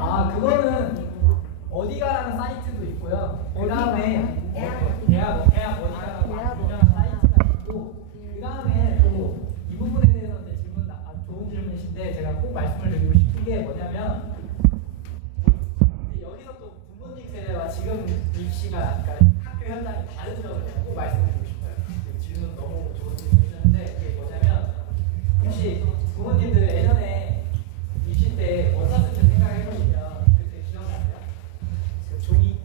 아, 그거는 어디가라는 사이트도 있고요. 그 다음에 대학 어디가라고 유명한 사이트가 있고, 그 다음에 또 이 부분에 대해서 이제 질문 좋은 질문이신데 제가 꼭 말씀을 드리고 싶은 게 뭐냐면, 이제 여기서 또 부모님 세대와 지금 입시가 그러니까 학교 현장이 다른 점을 제가 꼭 말씀드리고 싶어요. 그 질문 너무 좋은 질문이셨는데 이게 뭐냐면, 혹시 부모님들 예전에 입시 때 원서를 생각해 보시면 그때 기억나세요? 그 종이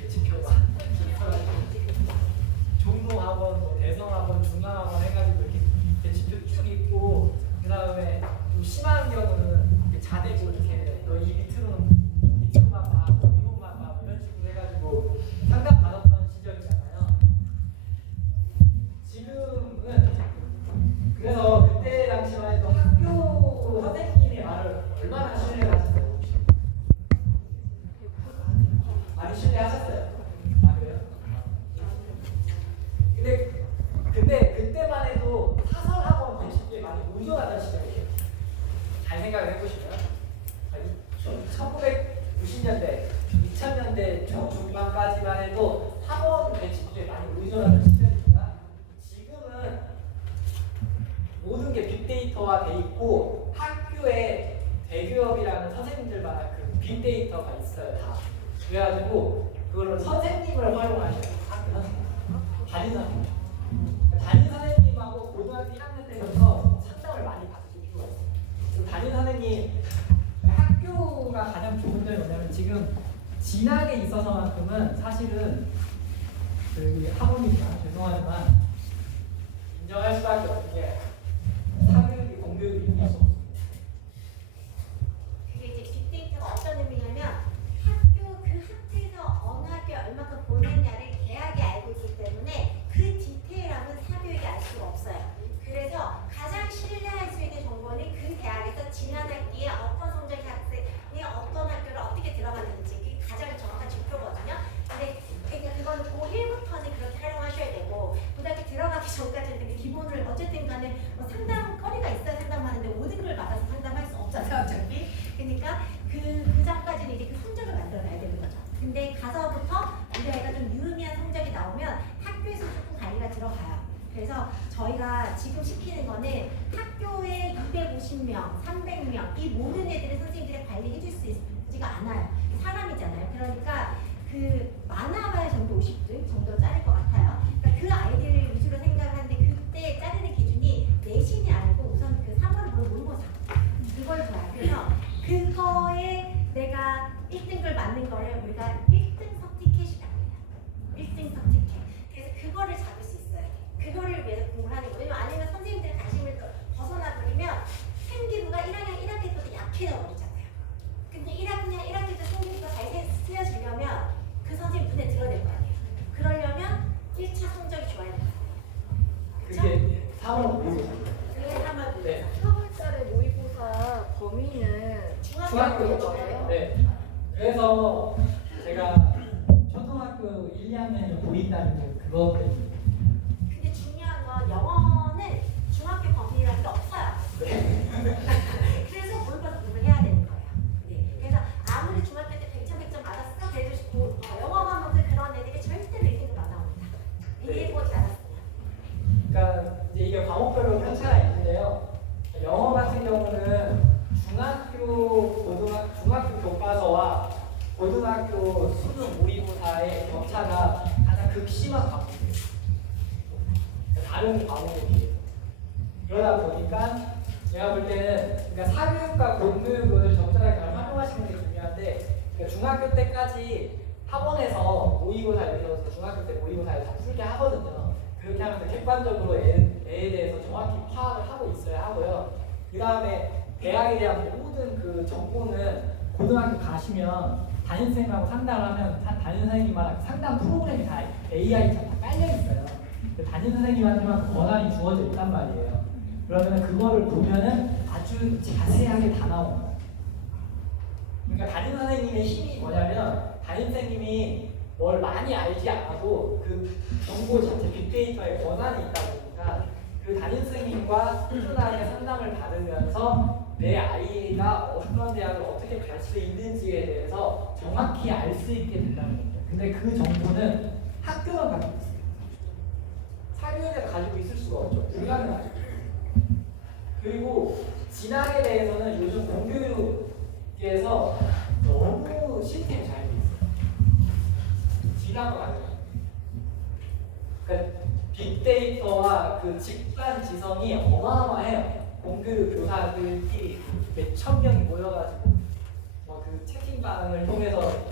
그 지표가 종로학원, 뭐 대성학원, 중앙학원 해가지고 이렇게 지표 쭉 있고, 그 다음에 좀 심한 경우는 이렇게 자대고 이렇게 너 이 밑으로만 봐, 위로만 봐, 이런 식으로 해가지고 상담 받았던 시절이잖아요. 지금은 그래서 그때 당시만 해도 학교 선생님의 말을 얼마나 신뢰하셨어요? 혹시? 많이 신뢰하셨어요? 아, 그래요? 근데 그때만 해도 사설학원 배치에 많이 의존하던 시절이에요. 잘 생각을 해보시면 1990년대, 2000년대 중반까지만 해도 학원 배치에 많이 의존하던 시절이니까 지금은 모든 게 빅데이터화 돼 있고 학교에 대기업이라는 선생님들마다 그 빅데이터가 있어요. 다. 그래가지고 그걸 선생님을 활용하셔요. 학교 선생님. 담임 선생님. 담임 선생님하고 고등학교 1학년 때부터 상담을 많이 받으실 필요가 있어요. 그리고 담임 선생님 학교가 가장 좋은 점이 뭐냐면 지금 진학에 있어서만큼은 사실은 그 학원이지만 죄송하지만 인정할 수밖에 없는 게 사교육이 공교육이 있어서 그게 이제 빅데이터가 어떤 의미냐면 그 학교에서 어느 학교에 얼마큼 보냈냐를 대학이 알고 있기 때문에 그 디테일함은 사교육이 알 수가 없어요. 그래서 가장 신뢰할 수 있는 정보는 그 대학에서 지난 학기에 어떤 성적의 학생이 어떤 학교를 어떻게 들어갔는지 그게 가장 정확한 지표거든요. 근데 그러니까 그건 고1부터는 그렇게 활용하셔야 되고 고등학교 들어가기 전까지는 되게 기본을 어쨌든 간에 뭐 상담거리가 있어야 상담하는데 모든 걸 받아서 상담할 수 없잖아요 어차피. 그러니까 그 전까지는 이제 그 성적을 만들어놔야 되는 거죠. 근데 가서부터 우리 아이가 좀 유의미한 성적이 나오면 학교에서 조금 관리가 들어가요. 그래서 저희가 지금 시키는 거는 학교에 250명, 300명 이 모든 애들을 선생님들이 관리해 줄 수 있지가 않아요. 사람이잖아요. 그러니까 그 많아봐야 정도 50등 정도 짜릴 것 같아요. 그러니까 그 아이들을 위주로 생각하는데 그때 자르는 기준이 내신이 아니고 우선 그 3월 모의고사 그걸 봐요. 그래서 그거에 내가 1등급을 맞는 거를 우리가 1등 서티켓이라고 해요. 1등 서티켓. 그래서 그거를 잡을 수 있어야 돼. 그거를 위해서 공부를 하는 거예요. 아니면 선생님들 관심을 벗어나버리면 생기부가 1학년 1학기 때부터 약해져 버리잖아요. 근데 1학년 1학기 때 생기부가 잘 쓰여지려면 그 선생님 눈에 들어야 될 거 아니에요. 그러려면 1차 성적이 좋아야 돼요. 그게 3월 모의고사. 그게 3월 네. 3월달에 모의고사 범위는 중학교 거예요? 네. 그래서 제가 초등학교 1, 2학년이 보인다는 게 그것 때문에. 근데 중요한 건 영어는 중학교 범위라는 게 없어요. 네. 그래서 모의고사 공부를 해야 되는 거예요. 네. 그래서 아무리 중학교 때 100점 100점 맞았어 그래도 영어 과목은 그런 애들이 절대로 1등급 안 나옵니다. 이해보지 않았어요. 그러니까 이제 이게 과목별로 편차가 있는데요. 영어 같은 경우는 중학교 교과서와 고등학교 수능 모의고사의 격차가 가장 극심한 과목이에요. 다른 과목에 비해서. 그러다 보니까 제가 볼 때는 그러니까 사교육과 공교육을 적절하게 잘 활용하시는 게 중요한데, 그러니까 중학교 때까지 학원에서 모의고사 예를 들어서 중학교 때 모의고사를 다 풀게 하거든요. 그렇게 하면서 객관적으로 애에 대해서 정확히 파악을 하고 있어야 하고요. 그 다음에 대학에 대한 모든 그 정보는 고등학교 가시면 담임선생님하고 상담을 하면 담임선생님마다 상담 프로그램이 다 AI처럼 다 깔려 있어요. 담임선생님한테만 권한이 주어져 있단 말이에요. 그러면 그거를 보면은 아주 자세하게 다 나옵니다. 그러니까 담임선생님의 힘이 뭐냐면 담임선생님이 뭘 많이 알지 않아도 그 정보 자체 빅데이터에 권한이 있다 보니까 그 담임선생님과 꾸준하게 상담을 받으면서 내 아이가 어떤 대학을 어떻게 어떻게 갈 수 있는지에 대해서 정확히 알 수 있게 된다는 겁니다. 근데 그 정보는 학교만 가지고 있어요. 사교육에서 가지고 있을 수가 없죠. 불가능하죠. 그리고 진학에 대해서는 요즘 공교육에서 너무 시스템이 잘 돼 있어요. 진학과 관련. 그러니까 빅데이터와 그 집단 지성이 어마어마해요. 공교육 교사들끼리 몇천 명이 모여가지고 그 채팅방을 통해서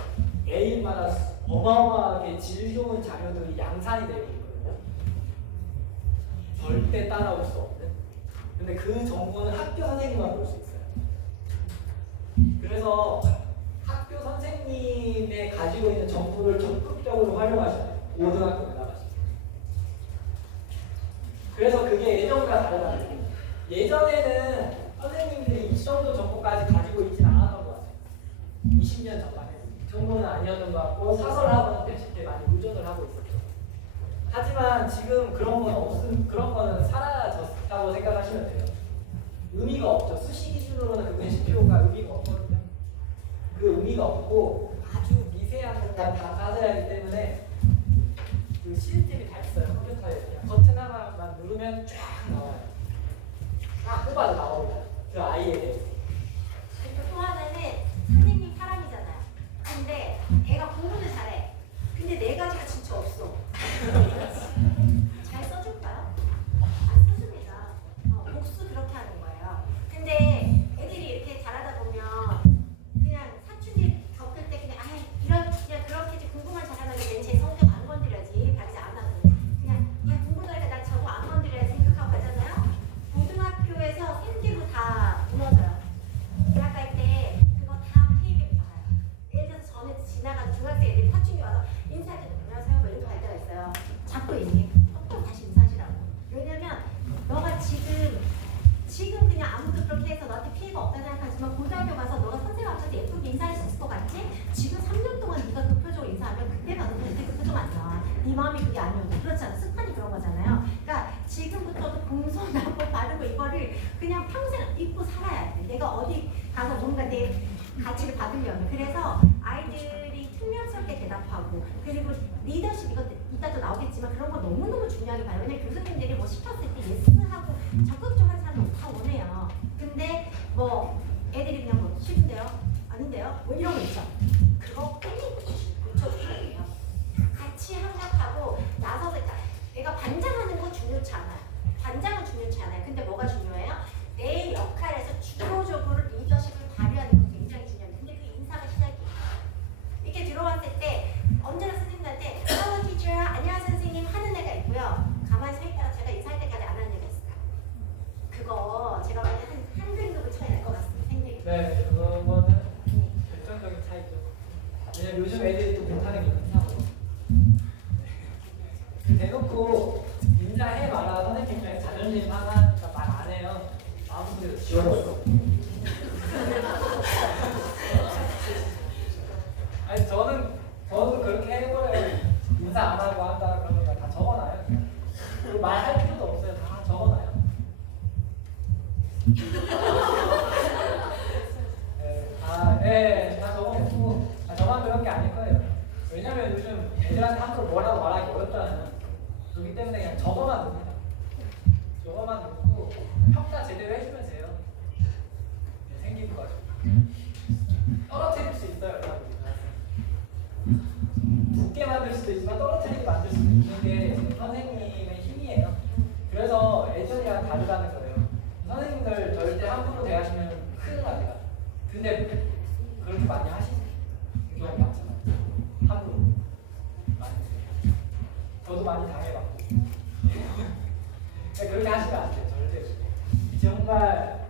매일마다 어마어마하게 질 좋은 자료들이 양산이 되고 있거든요. 절대 따라올 수 없는. 근데 그 정보는 학교 선생님만 볼 수 있어요. 그래서 학교 선생님의 가지고 있는 정보를 적극적으로 활용하셔야 돼요. 고등학교에 나가시면. 그래서 그게 예전과 다르다는 거예요. 예전에는 선생님들이 이 정도 정보까지 가지고 있지는 않았던 것 같아요. 20년 전만 해도 이 정도는 아니었던 것 같고 사설학원 대신에 많이 의존을 하고 있었죠. 하지만 지금 그런 거는 사라졌다고 생각하시면 돼요. 의미가 없죠. 수시 기준으로는 그 배치표가 의미가 없거든요. 그 의미가 없고 아주 미세한 것만 다 따져야 하기 때문에 그 시스템이 다 있어요. 컴퓨터에 그냥 버튼 하나만 누르면 쫙 나와요. 딱 뽑아서 나옵니다. 그 아이에 대해서. 그리고 또 하나는 선생님 사람이잖아요. 근데 애가 공부는 잘해. 근데 네 가지가 진짜 없어. 잘 써줄까요? 안 써줍니다. 복수 그렇게 하는 거예요. 근데 애들이 이렇게 잘하다 보면 그냥 사춘기 겪을 때 그냥 그냥 그렇게 공부만 잘하면 제 성격 안 건드려야지. 받지 않아도 그냥 공부 잘해 나 저거 안 건드려야 생각하고 가잖아요. 고등학교에서 생기부 다 무너져요. 대학 갈 때 그거 다 페이백 받아요. 예를 들어서 전에 지나가는 중학생 애들이 사춘기 와서 인사할 때도 안녕하세요 뭐 이렇게 할 때가 있어요. 자꾸 얘기해. 또 다시 인사하시라고. 왜냐면 너가 지금 그냥 아무도 그렇게 해서 너한테 피해가 없다 생각하지만 고등학교 가서 너가 선생님 앞에서 예쁘게 인사할 수 있을 것 같지? 지금 3년 동안 네가 그 표정으로 인사하면 그때 가서 그때 그 표정 안 나와. 네 마음이 그게 아니어도 그렇잖아. 습관이 그런 거잖아요. 그러니까 지금부터도 공손하고 바르고 이거를 그냥 평생 입고 살아야 돼. 내가 어디 가서 뭔가 내 가치를 받으려면. 그래서 아이들이 투명스럽게 대답하고 그리고 리더십 이거 이따 또 나오겠지만 그런 거 너무너무 중요하게 봐요. 왜냐면 교수님들이 뭐 시켰을 때 예스하고 적극적으로 하는 사람은 다 원해요. 근데 뭐 애들이 그냥 뭐 싫은데요? 아닌데요? 뭐 이런 거 있죠. 그거 고쳐주셔야 돼요. 같이 협력하고 나서서 내가 반장하는 거 중요치 않아요. 반장은 중요치 않아요. 근데 뭐가 중요해요? 내 역할에서 주도적으로 리더십을 발휘하는 건 굉장히 중요해요. 근데 그 인사가 시작이에요. 이렇게 들어왔을 때 언제나 선생님한테 Hello teacher, 안녕하세요 선생님 하는 애가 있고요. 가만히 서 있다가 제가 인사할 때까지 안 하는 애가 있어요. 그거 제가 볼때 한 등급을 차이 날 것 같습니다. 생각이. 네, 그거는 결정적인 차이죠. 왜냐면 요즘 애들이 또 못하는 게 있다고. 대놓고 인사해 마라 선생님 입장에 자존심 상하니까 말 안 해요. 마음속에서 지워버려. 아니 저도 그렇게 해버려요. 인사 안 하고 한다 그러면 다 적어놔요. 그리고 말할 필요도 없어요. 다 적어놔요. 다 적어놓고 저만 그런 게 아닐 거예요. 왜냐면 요즘 애들한테 함부로 뭐라고 말하기 어렵잖아요. 그렇기 때문에 그냥 적어만 둡니다. 적어만 놓고 평가 제대로 해주면 돼요. 생기부 가지고 떨어뜨릴 수 있어요. 여러분. 붙게 만들 수도 있지만 떨어뜨리게 만들 수도 있는 게 선생님의 힘이에요. 그래서 예전이랑 다르다는 거예요. 선생님들 절대 함부로 대하시면 큰일 납니다. 근데 그렇게 많이 하시는 경우 많잖아요. 함부로 많이 하세요. 저도 많이 당해봤고. 그렇게 하시면 안 돼요. 절대. 정말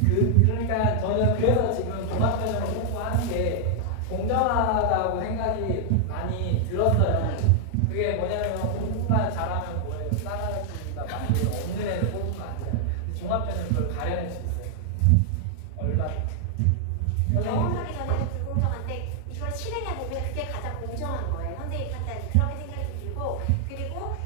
그러니까 저는 그래서 지금 종합전형을 홍보하는 게 공정하다고 생각이 많이 들었어요. 그게 뭐냐면 공부만 잘하면 뭐예요? 따라하기가 많이 없는 애를 뽑으면 안 돼요. 종합전형 그걸 가려낼 수 있어요. 얼마든지. 경험하기 전에는 불공정한데 이걸 실행해 보면 그게 가장 공정한 거예요. 선생님 판단이 그렇게 생각이 들고 그리고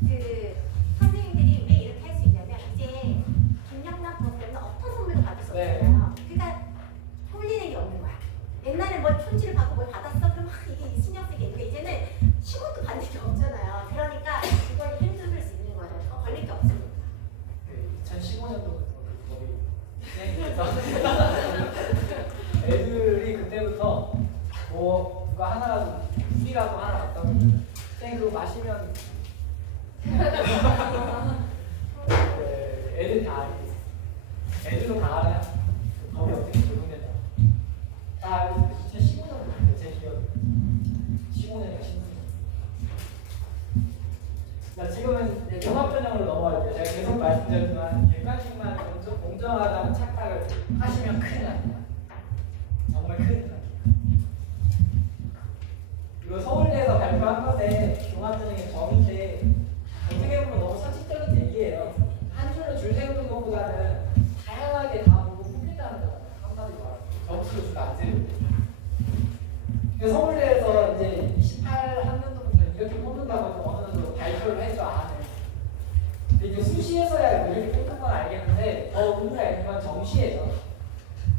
그 선생님들이 왜 이렇게 할 수 있냐면 이제 김영란 프로그램은 어떤 선물도 받을 수 없잖아요. 그러니까 옛날에 뭐 편지를 받고 뭘 받았어? 그럼 이게 신경 쓰게 있는데 이제는 시골도 받는 게 없잖아요. 그러니까 이걸 힘들 수 있는 거죠. 걸릴 게 없으니까. 2015년도 애들이 그때부터 뭐 누가 하나라도 술이라도 하나 갖다 놓으면 쌤 그거 마시면 애들 다 알고 있어. 애들도 다 알아요. 법이 어떻게 적용된다. 다 알고 있어. 2015년도 제 기억에 15년이가 16년. 자, 지금은 이제 종합전형으로 넘어갈게요. 제가 계속 말씀드렸지만 객관식만 공정하다는 착각을 하시면 큰일 납니다. 정말 큰일 납니다. 이거 서울대에서 발표한 건데 종합전형의 점인데 어떻게 보면 너무 상식적인 얘기예요. 한 줄로 줄 세우는 것보다는 다양하게 다 보고 뽑힌다는 거잖아요. 한마디로 말하면 점수로 줄 안 세우고. 서울대에서 이제 28학년도부터 이렇게 뽑는다고 좀 어느 정도 발표를 했죠. 안에. 근데 이제 수시에서야 이렇게 뽑는 건 알겠는데 더 의미가 있는 건 정시에서.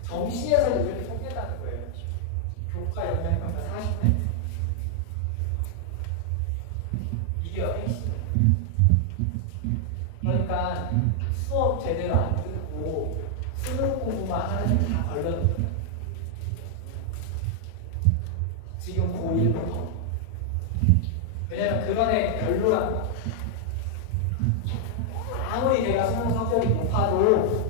정시에서 이렇게 뽑겠다는 거예요. 교과 연령 평가 40%. 이게 핵심. 그러니까 수업 제대로 안 듣고 수능 공부만 하는 게 다 걸러집니다. 지금 고1부터. 왜냐면 그런 애 별로라는 거. 아무리 내가 수능 성적이 높아도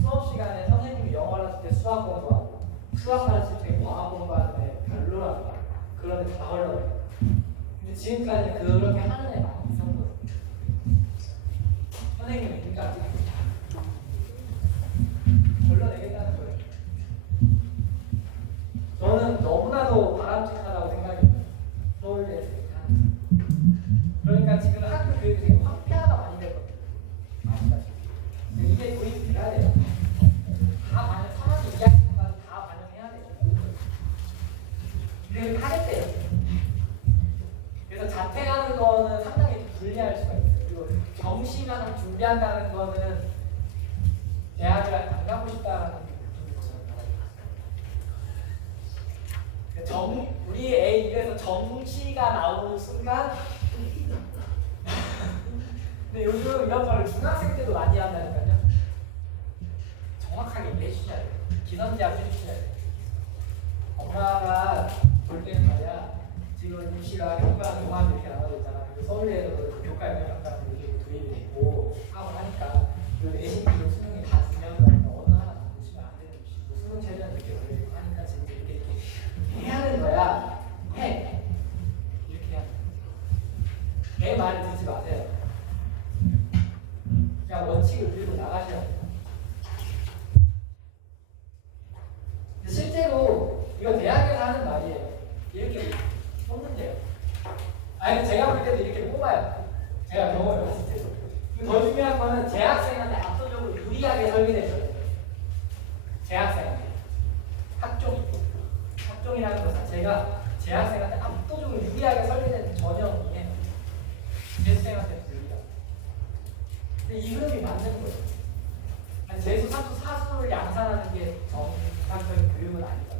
수업 시간에 선생님이 영어 가르칠 때 수학 공부하고 수학 가르칠 때 과학 공부하는 애 별로라는 거. 그런 애 다 걸러요. 근데 지금까지 그렇게 하는 애 많이 있었거든요. 선생님이 그러니까 걸러내겠다는 거예요. 저는 너무나도 바람직하다고 생각해요. 서울대에서 이렇게 하는. 그러니까 지금 학교 교육이 되게 황폐화가 많이 됐거든요. 아시다시피. 이게 도입돼야 돼요. 다 반영, 3학기 2학기까지 다 반영해야 돼요. 이렇게 하겠대요. 그래서 자퇴하는 거는 상당히 좀 불리할 수가 있어요. 그리고 정시만 준비한다는 거는 대학을 안 가고 싶다라는 느낌이 우리 애 입에서 정시가 나오는 순간 근데 요즘 이런 말을 중학생 때도 많이 한다니까요. 정확하게 이해해주셔야 돼요. 기선제압 해주셔야 돼요. 엄마가 볼 때는 말이야 지금 입시가 교과 종합 이렇게 나눠져 있잖아. 그리고 서울대에서도 교과 영역학과는 이렇게 도입이 되고 하고 하니까 그리고 내신기로 수능이 다 중요한 거 어느 하나 놓치면 안 되는 입시고 수능 최저는 이렇게 걸려있고 하니까 지금 이렇게 해야 하는 거야. 해. 이렇게 해야 돼. 내 말을 듣지 마세요. 그냥 원칙을 들고 나가셔야 돼요. 실제로 이거 대학에서 하는 말이에요. 이렇게 뽑는데요. 아니 제가 볼 때도 이렇게 뽑아요. 제가 경험해 봤을 때도. 더 중요한 거는 재학생한테 압도적으로 유리하게 설계되셔야 돼요. 재학생한테. 학종이라는 것 자체가 재학생한테 압도적으로 유리하게 설계된 전형이에요. 재수생한테 불리하다. 근데 이 흐름이 맞는 거예요. 아니, 재수, 삼수, 사수를 양산하는 게 정상적인 교육은 아니다.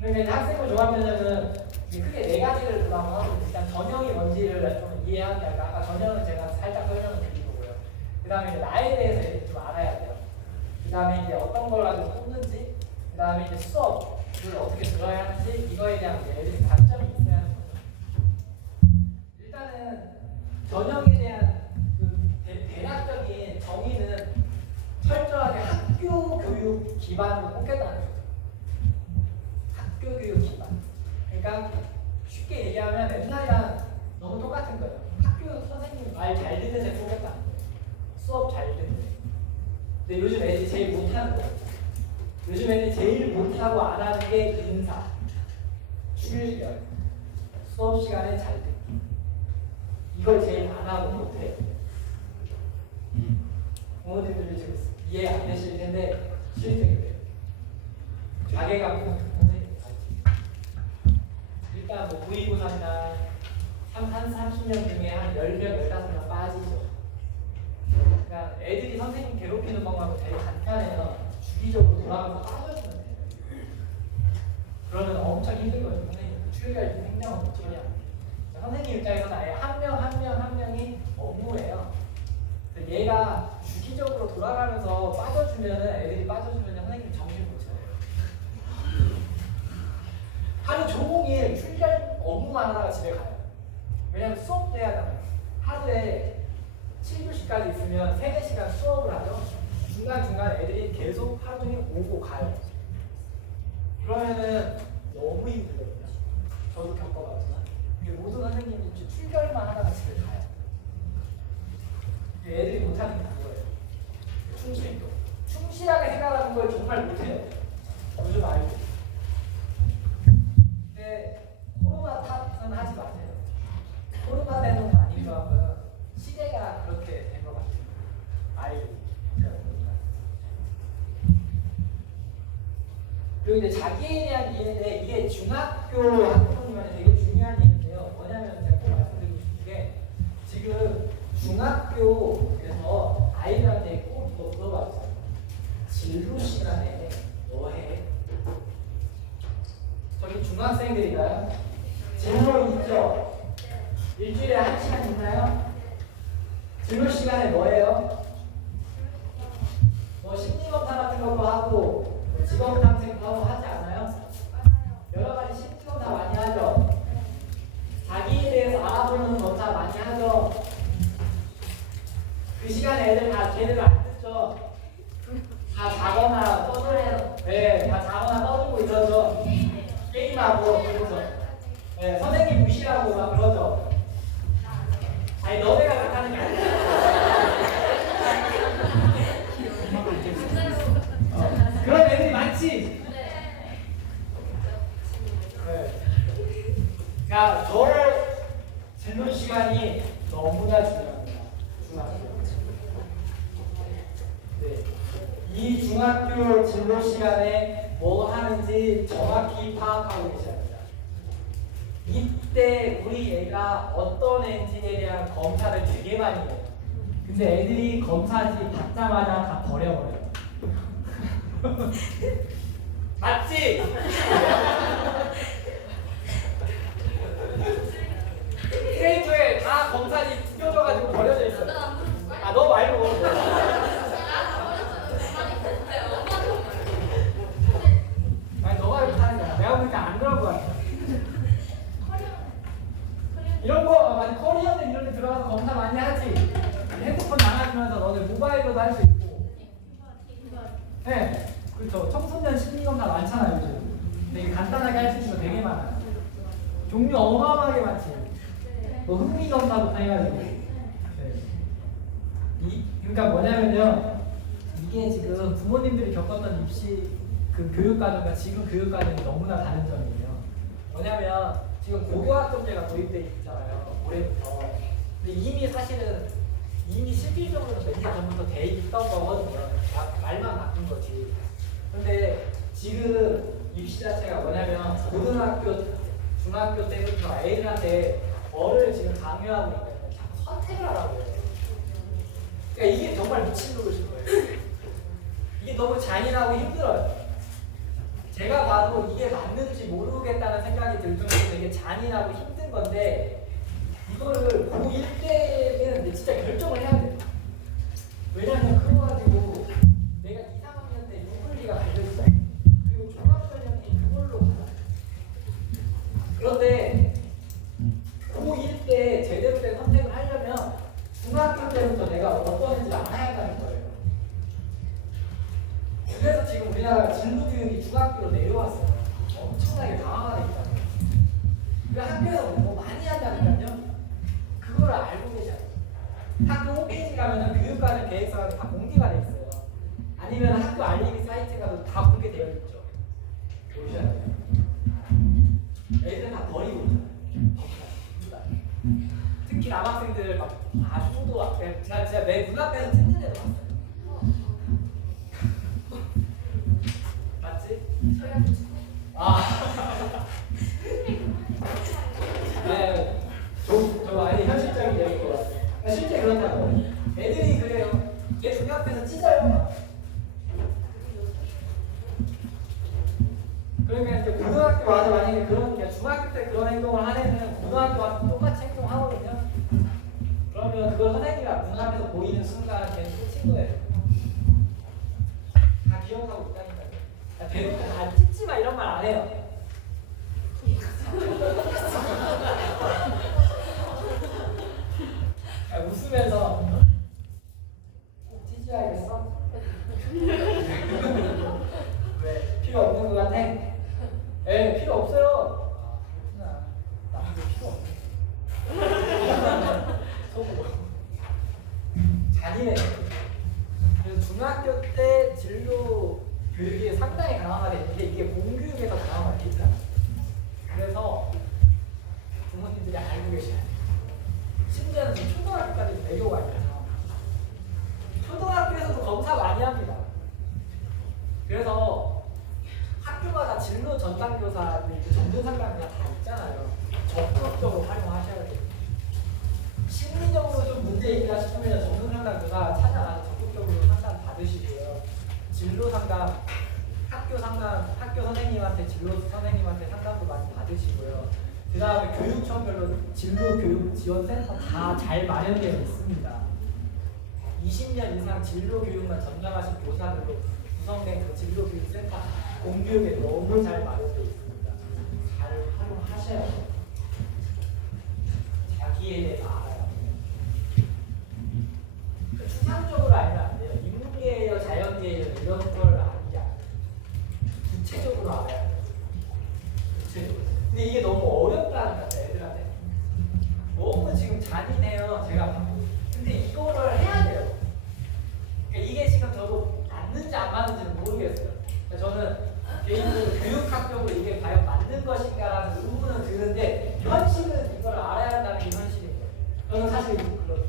그러니까 학생부 종합전형은 크게 네 가지를 구성하고 일단 전형이 뭔지를 좀 이해하는 게 아까 전형은 제가 살짝 설명을 드린 거고요. 그 다음에 이제 나에 대해서 애들이 좀 알아야 돼요. 그 다음에 이제 어떤 걸 가지고 뽑는지, 그 다음에 이제 수업을 어떻게 들어야 하는지 이거에 대한 애들이 관점이 있어야 하는 거죠. 일단은 전형에 대한 그 대략적인 정의는 철저하게 학교 교육 기반으로 뽑겠다는 거죠. 학교 교육 기반. 그러니까 쉽게 얘기하면 옛날이랑 너무 똑같은 거예요. 학교 선생님 말 잘 듣는 애 뽑겠다는 거예요. 수업 잘 듣는 애. 근데 요즘 애들이 제일 못하는 거예요. 요즘 애들이 제일 못하고 안 하는 게 인사, 출결, 수업 시간에 잘 듣기. 이걸 제일 안 하고 못해. 부모님들이 지금 이해 안 되실 텐데 실제 그래요. 자괴감 선생님 일단 뭐 모의고사나 한 30명 중에 한 10명, 15명 빠지죠. 그냥 애들이 선생님 괴롭히는 것만으로 되게 간편해요. 주기적으로 돌아가면서 빠져주면 돼요. 그러면 엄청 힘들거든요. 선생님 출결 행정은 못 처리하는 게. 선생님 입장에서는 아예 한 명이 업무예요. 그래서 얘가 주기적으로 돌아가면서 빠져주면 애들이 빠져주면 선생님 정신 못 차려요. 하루 종일 출결 업무만 하다가 집에 가요. 왜냐면 수업도 해야 하잖아요. 하루에 7교시까지 있으면 3-4시간 수업을 하죠. 중간중간 애들이 계속 하루 종일 오고 가요. 그러면은 너무 힘들거든요. 저도 겪어봤지만 이게 모든 선생님이 출결만 하다가 집에 가요. 애들이 못하는 게 그거예요. 충실도. 충실하게 생각하는 걸 정말 못해요. 요즘 알고. 근데 코로나 탓은 하지 마세요. 코로나 때는 많이 좋아하고요. 시대가 그렇게 된 것 같아요. 알고. 제가 보니까. 그리고 이제 자기에 대한 이해인데 이게 중학교 학부모님한테 되게 중요한 얘기인데요. 뭐냐면 제가 꼭 말씀드리고 싶은 게 지금 중학교에서 아이들한테 꼭 이거 물어봤어요. 진로 시간에 뭐 해? 저기 중학생들이가요? 진로 있죠? 일주일에 1시간 있나요? 진로 시간에 뭐 해요? 뭐 심리검사 같은 것도 하고 직업 탐색도 하고 하지 않아요? 여러 가지 심리검사 많이 하죠? 자기에 대해서 알아보는 검사 많이 하죠? 그 시간에 애들 다 제대로 안 듣죠? 다 자거나 떠들고, 네, 다 자거나 떠들고 이러죠? 게임하고 그러죠? 네, 선생님 무시하고 막 그러죠? 아니 너네가 나타나는 게 아니야. 그런 애들이 많지? 네. 그러니까 저 진로 시간이 너무나 중요합니다. 중학교. 네. 이 중학교 진로 시간에 뭐 하는지 정확히 파악하고 계셔야 합니다. 이때 우리 애가 어떤 애인지에 대한 검사를 되게 많이 해요. 근데 애들이 검사지 받자마자 다 버려버려요. 맞지? 트레이터에 다 검사지 구겨져가지고 버려져 있어요. 아, 너 말고. 아니, 너가 이렇게 하는 거야. 내가 보니까 안 그런 거 같아. 이런 거, 맞아. 커리어는 이런 데 들어가서 검사 많이 하지. 핸드폰 나가주면서 너네 모바일로도 할 수 있고. 네, 그렇죠. 청소년 심리검사 많잖아요, 요즘. 되게 간단하게 할 수 있는 거 되게 많아요. 종류 어마어마하게 많지. 뭐 흥미검사부터 해가지고. 네. 그러니까 뭐냐면요. 이게 지금 부모님들이 겪었던 입시 그 교육과정과 지금 교육과정이 너무나 다른 점이에요. 뭐냐면 지금 고교학점제가 도입돼 있잖아요. 올해부터. 근데 이미 사실은 이미 실질적으로 몇 년 전부터 돼 있던 거거든요. 말만 바뀐 거지. 근데 지금 입시 자체가 뭐냐면 고등학교, 중학교 때부터 애들한테 뭐를 지금 강요하고 있냐면 자꾸 선택을 하라고 해요. 그러니까 이게 정말 미친 노릇인 거예요. 이게 너무 잔인하고 힘들어요. 제가 봐도 이게 맞는지 모르겠다는 생각이 들 정도로 되게 잔인하고 힘든 건데 이거를 고1 때는 진짜 결정을 해야 돼요. 왜냐면 그거 가지고 내가 2, 3학년 때 유불리가 갈려있어. 그리고 종합전형이 그걸로 가요. 그런데 고1 때 제대로 된 선택을 하려면 중학교 때부터 내가 어떤 애인지 알아야 한다는 거예요. 그래서 지금 우리나라 진로교육이 중학교로 내려왔어요. 엄청나게 강화가 돼 있다는 거예요. 그 학교에서 뭐 많이 한다니까요. 그걸 알고 계셔야 돼요. 학교 홈페이지 가면은 교육과정 계획서가 다 공개가 돼 있어요. 아니면 학교 알림이 사이트가 다 공개되어 있죠. 보셔야 돼요. 애들 다 버리고 있잖아요. 특히 남학생들 막 아무도 제가 진짜 내 눈앞에서 찍는 애도 봤어요. 맞지? 아. 네. 저 아니 현실적인 얘기인 것 같아요. 실제 그렇다고. 애들이 그래요. 얘 중학교에서 찢어요. 그러니까 이제 고등학교 와서 만약에 그런 게 중학교 때 그런 행동을 한 애는 고등학교 와서 똑같이 행동하거든요. 그러면 그걸 선생님이랑 눈앞에서 보이는 순간 걔는 끝인 거예요. 다 기억하고 있다니까요. 야, 대놓고 다 찍지 마 이런 말 안 해요. 야, 웃으면서 꼭 찢어야겠어? 왜? 필요 없는 것 같아? 예, 필요 없어요. 아, 그렇구나. 나도 필요 없네. 속으로. 잔인해. 그래서 중학교 때 진로 교육이 상당히 강화가 되는데 이게 공교육에서 강화가 돼 있다. 그래서 부모님들이 알고 계셔야 돼요. 심지어는 초등학교까지 배교가 있어요. 초등학교에서도 검사 많이 합니다. 그래서 학교마다 진로 전담 교사들, 전문 상담이나 다 있잖아요. 적극적으로 활용하셔야 돼요. 심리적으로 좀 문제 있다 싶으면 전문 상담 교사 찾아가서 적극적으로 상담 받으시고요. 진로 상담, 학교 상담, 학교 선생님한테 진로 선생님한테 상담도 많이 받으시고요. 그 다음에 교육청별로 진로 교육 지원센터 다 잘 마련되어 있습니다. 20년 이상 진로 교육만 전담하신 교사들로 구성된 그 진로 교육센터 공교육에 너무 잘 마련되어 있습니다. 잘 활용하셔야 돼요. 자기에 대해서 알아야 돼요. 추상적으로 알면 안 돼요. 인문계예요, 자연계예요 이런 걸 아는 게 아니에요. 구체적으로 알아야 돼요. 구체적으로. 근데 이게 너무 어렵다는 것 같아요, 애들한테. 너무 지금 잔인해요, 제가 봐도. 근데 이거를 해야 돼요. 그러니까 이게 지금 저도 맞는지 안 맞는지는 모르겠어요. 그러니까 저는 개인적으로 교육학적으로 이게 과연 맞는 것인가라는 의문은 드는데 현실은 이걸 알아야 한다는 게 현실인 거예요. 저는 사실 그렇죠.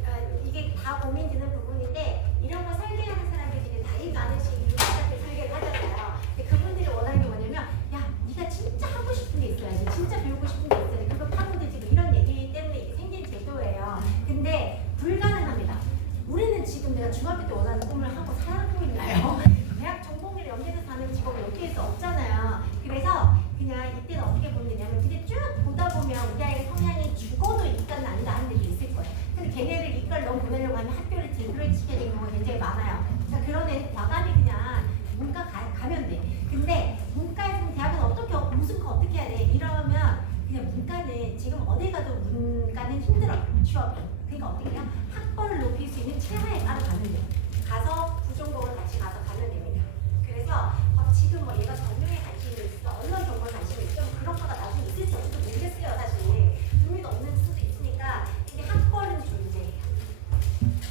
이게 다 고민 드는 부분인데 이런 거 설계하는 사람들이 나이 많으신 교사한테 설계를 하잖아요. 근데 그분들이 원하는 게 뭐냐면 야 네가 진짜 하고 싶은 게 있어야지, 진짜 배우고 싶은 게 있어야지, 그거 파면 되지, 뭐 이런 얘기 때문에 이게 생긴 제도예요. 근데 불가능합니다. 우리는 지금 내가 중학교 때 원하는 꿈을 하고 살고 있나요? 대학 전공의를 연계돼서 하는 직업을 연계할 수 없잖아요. 그래서 그냥 이때는 어떻게 보면 되냐면 근데 쭉 보다 보면 우리 아이의 성향이 죽어도 이과는 아니다 하는 데도 있을 거예요. 근데 걔네를 이과를 너무 보내려고 하면 학교를 진로를 지켜야 되는 경우가 굉장히 많아요. 그러니까 그런 애는 과감히 그냥 문과 가면 돼. 근데 문과에서 대학은 어떻게 무슨 거 어떻게 해야 돼? 이러면 그냥 문과는 지금 어디 가도 문과는 힘들어요. 취업이. 그러니까 어떻게 해요? 학벌을 높일 수 있는 최하의 과를 가면 돼요. 가서 부전공을 같이 가서 가면 됩니다. 그래서 지금 뭐 얘가 정명에 관심이 있어, 언론 정보에 관심이 있어, 뭐 그런 거가 나중에 있을지 없을지 모르겠어요. 사실 의미가 없는 수도 있으니까. 근데 학벌은 존재해요.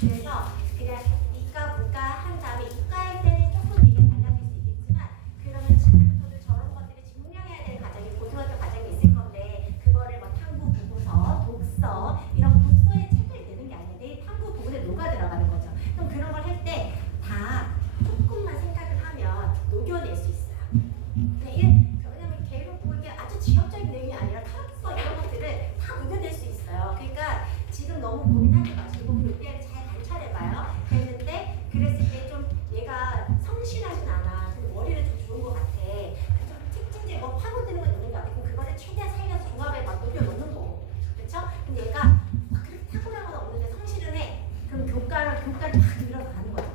그래서 그냥 이과 문과 한 다음에 이과일 때는 조금 이게 달라질 수 있겠지만 그러면 지금부터도 저런 것들이 증명해야 되는 과정이 고등학교 과정이 있을 건데 그거를 뭐 탐구 보고서, 독서 이런 독서에 책을 내는 게 아니라 내 탐구 부분에 녹아 들어가는 거죠. 그럼 그런 걸 할 때 다 조금만 생각을 하면 녹여낼 수 있어요. 왜냐면 걔를 보고 이게 아주 지역적인 내용이 아니라 철학서 이런 것들을 다 녹여낼 수 있어요. 그러니까 지금 너무 고민하지 마시고 그때를 잘 관찰해봐요. 그랬는데 그랬을 때 좀 얘가 성실하진 않아. 근데 머리는 좀 좋은 것 같아. 좀 특징들 뭐 파고드는 건 있는 것 같아. 그럼 그거를 최대한 살려서 종합에 막 녹여놓는 거고. 그렇죠? 근데 얘가 막 그렇게 탁월한 건 없는데 성실은 해. 그럼 교과를 막 밀어서 가는 거죠.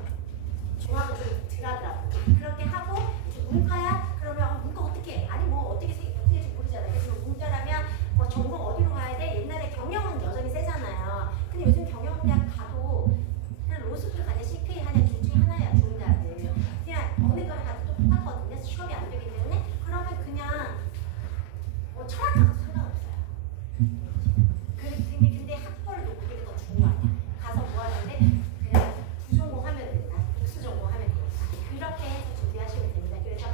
종합을 좀 덜하더라고. 그렇게 하고 이제 문과야? 그러면 문과 어떻게 해? 아니 뭐 어떻게 될지 모르잖아요. 그래서 문과라면 뭐 전공 어디로 가야 돼? 옛날에 경영은 여전히 세잖아요. 근데 요즘 경영대학 가도 그냥 로스쿨 가냐 CPA 하냐 둘 중에 하나야. 좋은 대학은 그냥 어느 과를 가도 또 똑같거든요. 취업이 안 되기 때문에. 그러면 그냥 뭐 철학 가도 상관없어요. 근데 학벌을 놓고 그게 더 중요하다. 가서 뭐 하는데 그냥 부전공 하면 된다. 복수 전공 하면 된다. 그렇게 해서 준비하시면 됩니다. 그래서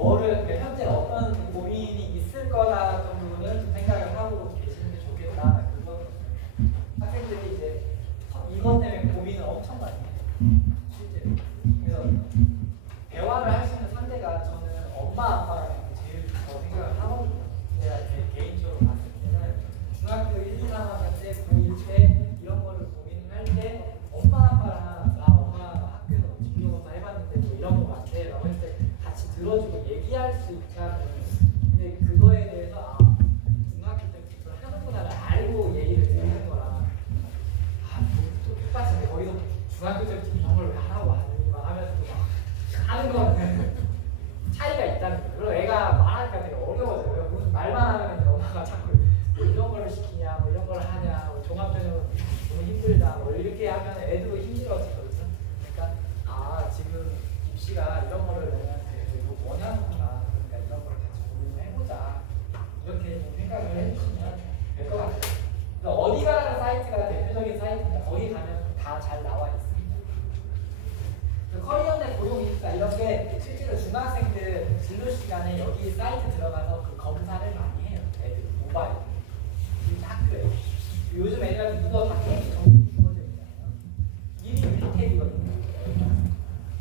그러니까 현재 어떤 고민이 있을 거다 정도는 좀 생각을 하고 계시는 게 좋겠다. 그거 학생들이 이제 이것 때문에 고민을 엄청 많이 해요. 실제로. 그래서 대화를 할 수 있는 상대가 저는 엄마 아빠랑 제일 더 생각을 하거든요. 내가 제 개인적으로 봤을 때는 중학교 1, 2, 3학년 때, 고1 때 이런 거를 고민할 때 엄마 아빠랑 엄마가 학교에서 진로검사 해봤는데 뭐 이런 거 같아 라고 했을 때 같이 들어주고 얘기할 수 있다는 근데 그거에 대해서 중학교 때 그걸 하는구나를 알고 얘기를 듣는 거랑 또 똑같은데 거기서 중학교 때부터 이런 걸 왜 하라고 하니 막 하면서 막 하는 거는 차이가 있다는 거예요. 그리고 애가 말하니까 되게 어려워져요. 무슨 말만 하면 이제 엄마가 자꾸 뭐 이런 거를 시키냐, 뭐 이런 걸 하냐, 뭐 종합전형은 너무 힘들다, 뭐 이렇게 하면 애들도 힘들어지거든요. 그러니까 지금 김씨가 이런 거를 내한테 원하는구나. 그러니까 이런 걸 같이 고민을 해보자. 이렇게 좀 생각을 해주시면 될 것 같아요. 그래서 어디가라는 사이트가 대표적인 사이트인가 거기 가면 다 잘 나와 있습니다. 커리어 내 고용인사 이런 게 실제로 중학생들 진로 시간에 여기 사이트 들어가서 그 검사를 많이 해요. 애들 모바일. 학교에. 요즘 애들한테 누가 다 게임 전부 주어져 있잖아요. 1인 1탭이거든요.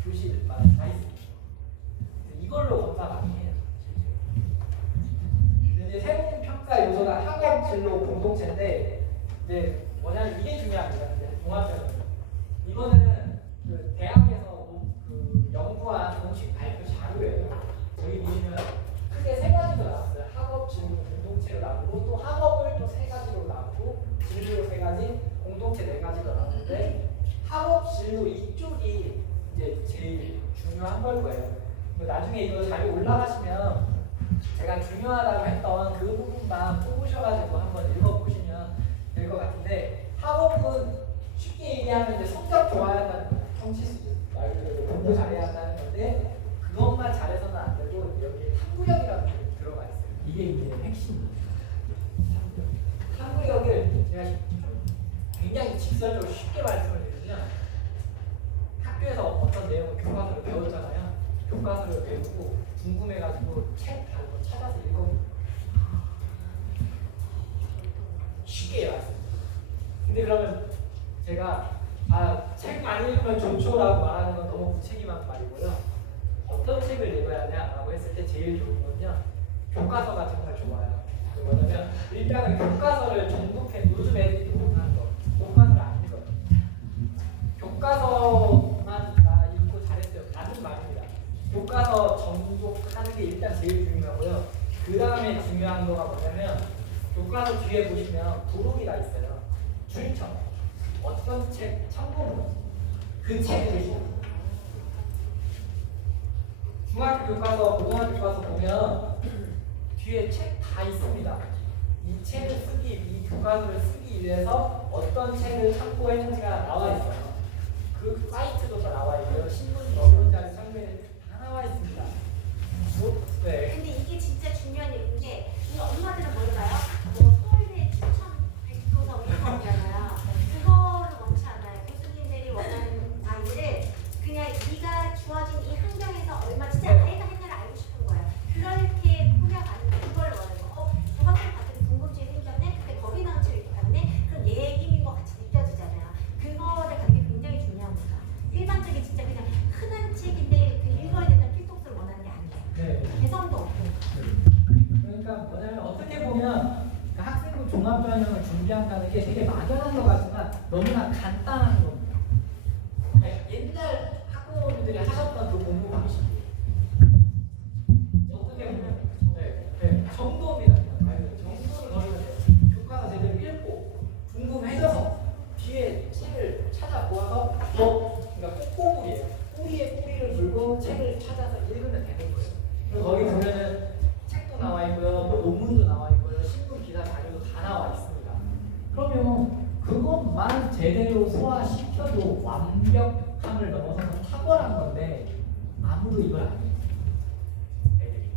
교실마다 다 있습니다. 이걸로 검사 많이 해요. 실제로. 이제 새로운 평가 요소가 학업 진로 공동체인데 이제 뭐냐면 이게 중요합니다. 종합적으로. 이거는 그 대학에서 그 연구한 공식 발표 자료예요. 여기 보시면 크게 세 가지로 나왔어요. 학업, 진로, 공동체로 나누고 또 학업을 또 세 가지로 나누고 진로 세 가지, 공동체 네 가지로 나누는데 학업, 진로 이쪽이 이제 제일 중요한 걸 거예요. 나중에 이거 자료 올라가시면 제가 중요하다고 했던 그 부분만 뽑으셔가지고 한번 읽어보시면 될 것 같은데 학업은 쉽게 얘기하면 이제 성적 좋아야 한다는 거예요. 성취 수준 말 그대로 공부 잘해야 한다는 건데 그것만 잘해서는 안 되고 여기에 탐구력이라는 게 들어가 있어요. 이게 이제 핵심이에요. 탐구력을 제가 굉장히 직설적으로 쉽게 말씀을 드리면 학교에서 어떤 내용을 교과서를 배웠잖아요. 교과서를 배우고 궁금해가지고 책 다른 거 찾아서 읽어보고 쉽게 말씀드려요. 근데 그러면 제가 책 많이 읽으면 좋죠라고 말하는 건 너무 무책임한 말이고요. 어떤 책을 읽어야 하냐라고 했을 때 제일 좋은 건요. 교과서가 정말 좋아요. 뭐냐면 일단은 교과서를 정독해 요즘 애들이 못하는 거 교과서를 안 읽어요. 교과서만 나 읽고 잘했어요. 라는 말입니다. 교과서 정독하는 게 일단 제일 중요하고요. 그 다음에 중요한 거가 뭐냐면 교과서 뒤에 보시면 부록이가 있어요. 출처. 어떤 책, 참고문, 그 책을 중학교 교과서, 고등학교 교과서 보면 뒤에 책 다 있습니다. 이 책을 이 교과서를 쓰기 위해서 어떤 책을 참고했는지가 나와 있어요. 그 사이트도 다 나와 있고요. 신문, 언론자료, 상면에 다 나와 있습니다. 네. 근데 이게 진짜 중요한 얘기인 게 이 엄마들은 뭘까요? 뭐 서울대 추천 백도서 이런 거잖아요. 그거를 원치 않아요. 교수님들이 원하는 아이를 그냥 네가 주어진 이 환경에서 얼마 진짜 아이가 했냐를 알고 싶은 거예요. 그렇게 꾸며가는 그걸 원하는 거. 조각을 봤더니 궁금증이 생겼네. 근데 거기 나온 책을 이렇게 봤네. 그럼 얘 얘기인 것 같이 느껴지잖아요. 그거를 갖는 게 굉장히 중요합니다. 일반적인 진짜 그냥 흔한 책인데 그 읽어야 된다는 필독서를 원하는 게 아니에요. 네. 개성도 없고. 그러니까 뭐냐면 어떻게 보면 학생부 종합전형을 준비한다는 게 되게 막연한 것 같지만 너무나 간단한 겁니다. 옛날 학부모님들이 하셨던 그 공부 방식이에요. 어떻게 보면 정도입니다. 정도를 걸으면 돼요. 교과서 제대로 읽고 궁금해져서 뒤에 책을 찾아보아서 그러니까 꼬꼬물이에요. 뿌리에 뿌리를 물고 책을 찾아서 읽으면 되는 거예요. 그리고 거기 보면은 책도 나와 있고요, 뭐 논문도 나와 있고요, 신문 기사 자료도 다 나와 있습니다. 그러면 그것만 제대로 소화시켜도 완벽함을 넘어서서 탁월한 건데 아무도 이걸 안 해요. 애들이.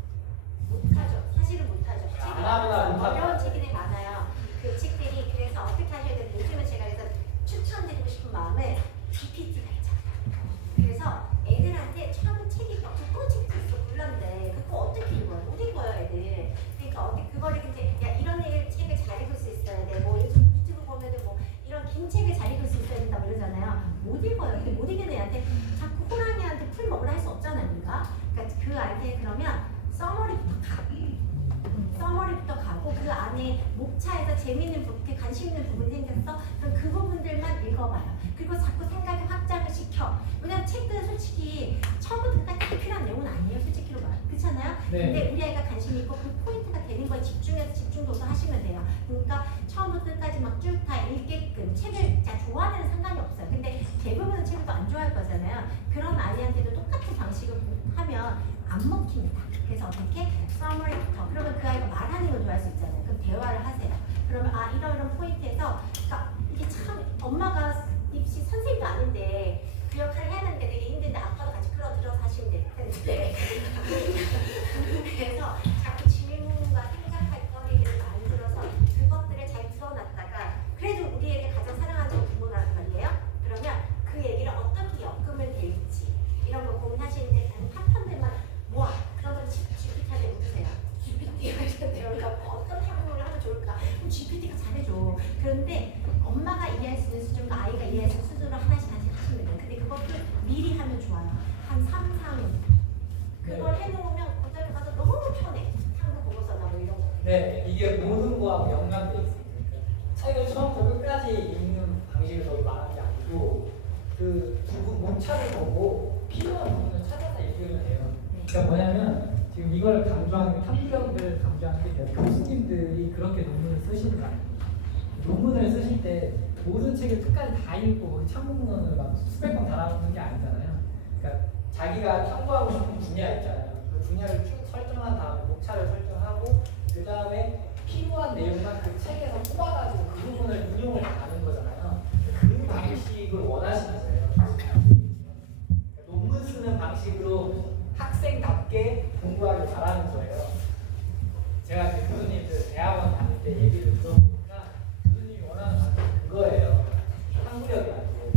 못하죠. 사실은 못하죠. 안 하거나 못하죠. 어려운 책이 많아요. 그 책들이 그래서 어떻게 하셔야 되는지 요즘에 제가 그래서 추천드리고 싶은 마음에 PPT가 있잖아요. 그래서 애들한테 처음 책이 두꺼운 책도 있어 물론데 그거 못 읽어요. 근데 못 읽는 애한테 자꾸 호랑이한테 풀 먹으라 할 수 없잖아요, 우리가. 그러니까 그 아이한테 그러면 써머리부터 가고 그 안에 목차에서 재미있는 부분, 이렇게 관심 있는 부분이 생겼어. 그럼 그 부분들만 읽어봐요. 그리고 자꾸 생각을 확장을 시켜. 왜냐면 책들은 솔직히 처음부터 끝까지 필요한 내용은 아니에요, 솔직히로 말하면. 그렇잖아요? 네. 근데 우리 아이가 관심 있고 그 포인트가 되는 거에 집중해서 집중도서 하시면 돼요. 그러니까 처음부터 끝까지 막 쭉 다 읽게끔 책을 자 좋아하는 애는 상관이 없어요. 근데 대부분은 책을 또 안 좋아할 거잖아요. 그런 아이한테도 똑같은 방식을 하면 안 먹힙니다. 그래서 어떻게? 서머리부터. 그러면 그 아이가 말하는 걸 좋아할 수 있잖아요. 그럼 대화를 하세요. 그러면 아 이런 포인트에서 그러니까 이게 참 엄마가 입시 선생님도 아닌데 그 역할을 해야 하는데 되게 힘든데 아빠도 같이 끌어들여서 하시면 될 텐데 그래서 자꾸 질문과 생각할 거리를 만들어서 그것들을 잘 드러났다가 그래도 우리에게 가장 사랑하는 부모라는 말이에요. 그러면 그 얘기를 어떻게 엮으면 될지 이런 거 고민하시는데 한편들만 모아. 그러면 GPT한테 묻으세요. GPT가 있는데요. 그러니까 어떤 탐구를 하면 좋을까? 그럼 GPT가 잘해줘. 그런데 엄마가 이해할 수 있는 수준과 아이가 이해할 수 있는 수준으로 하나씩 하시면 돼요. 근데 그것도 미리 하면 좋아요. 한 3, 4년. 그걸 해놓으면 고등학교 가서 너무 편해. 탐구 보고서나 뭐 이런 거. 네, 이게 모든 거하고 연관돼 있습니다. 책을 처음부터 끝까지 읽는 방식을 저희 말하는 게 아니고 그 부분 문차를 보고 필요한 부분을 찾아서 읽으면 돼요. 그러니까 뭐냐면 지금 이걸 강조하는 게 탐구력을 강조하는 게 교수님들이 그렇게 논문을 쓰시는 거 아니에요. 논문을 쓰실 때 모든 책을 끝까지 다 읽고 참고문헌을 막 수백 번 달아놓는 게 아니잖아요. 그러니까 자기가 탐구하고 싶은 분야 있잖아요. 그 분야를 쭉 설정한 다음에 목차를 설정하고 그 다음에 필요한 내용만 그 책에서 뽑아가지고 그 부분을 인용을 하는 거잖아요. 그 방식을 원하시는 거예요. 그러니까 논문 쓰는 방식으로 학생답게 공부하길 바라는 거예요. 제가 그 교수님들 대학원 다닐 때 얘기를 들어보니까 교수님이 원하는 방식이 그거예요. 탐구력이 아니고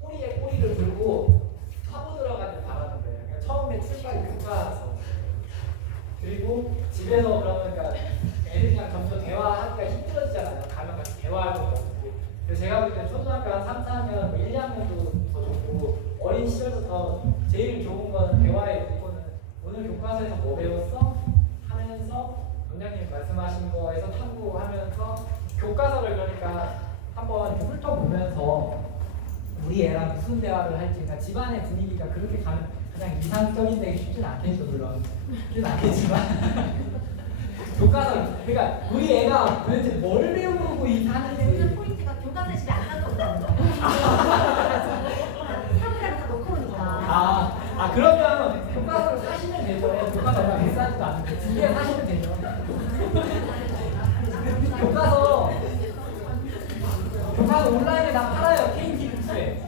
꼬리에 꼬리를 들고 파고 들어가길 바라는 거예요. 그러니까 처음에 출발이 교과서 그리고 집에서 그러니까 애들이랑 점점 대화하기가 힘들어지잖아요. 가면 같이 대화할 것도 없고. 그래서 제가 볼 때 초등학교 한 3, 4학년, 뭐 1, 2학년도 더 좋고 어린 시절부터 제일 좋은 거는 대화의 요건은 오늘 교과서에서 뭐 배웠어? 하면서 원장님 말씀하신 거에서 탐구하면서 교과서를 그러니까 한번 훑어보면서 우리 애랑 무슨 대화를 할지 그러니까 집안의 분위기가 그렇게 가면 그냥 이상적인데 쉽진 않겠죠 물론 쉽진 않겠지만 교과서 그러니까 우리 애가 도대체 뭘 배우고 이 근데 요즘 사는지 포인트가 교과서 집에 안 가도 온다는 거예요. 사물함 다 놓고 오니까. 그러면 교과서를 사시면 되죠. 교과서 얼마 비싸지도 않은데 2개 사시면 되죠. 교과서 온라인에 다 팔아요. KT 북스에.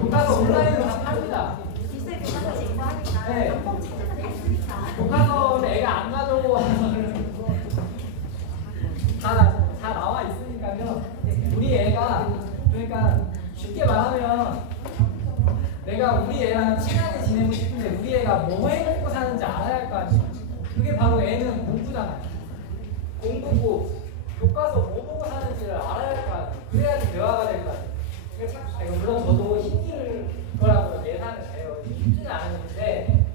교과서 온라인으로 다 팝니다. 디지털 교과서 읽고 하니까 네. 전공 책들은 다 있으니까. 교과서는 애가 안 가져오고 다 나와 있으니까요. 우리 애가 그러니까 쉽게 말하면 내가 우리 애랑 친하게 지내고 싶은데 우리 애가 뭐 해먹고 사는지 알아야 할 거 아니에요. 그게 바로 애는 공부잖아요. 공부고 교과서 뭐 보고 사는지를 알아야 할 거 아니에요. 그래야지 대화가 될 거 아니에요. 그러니까 물론 저도 힘들 거라고 예상은 돼요. 쉽지는 않은데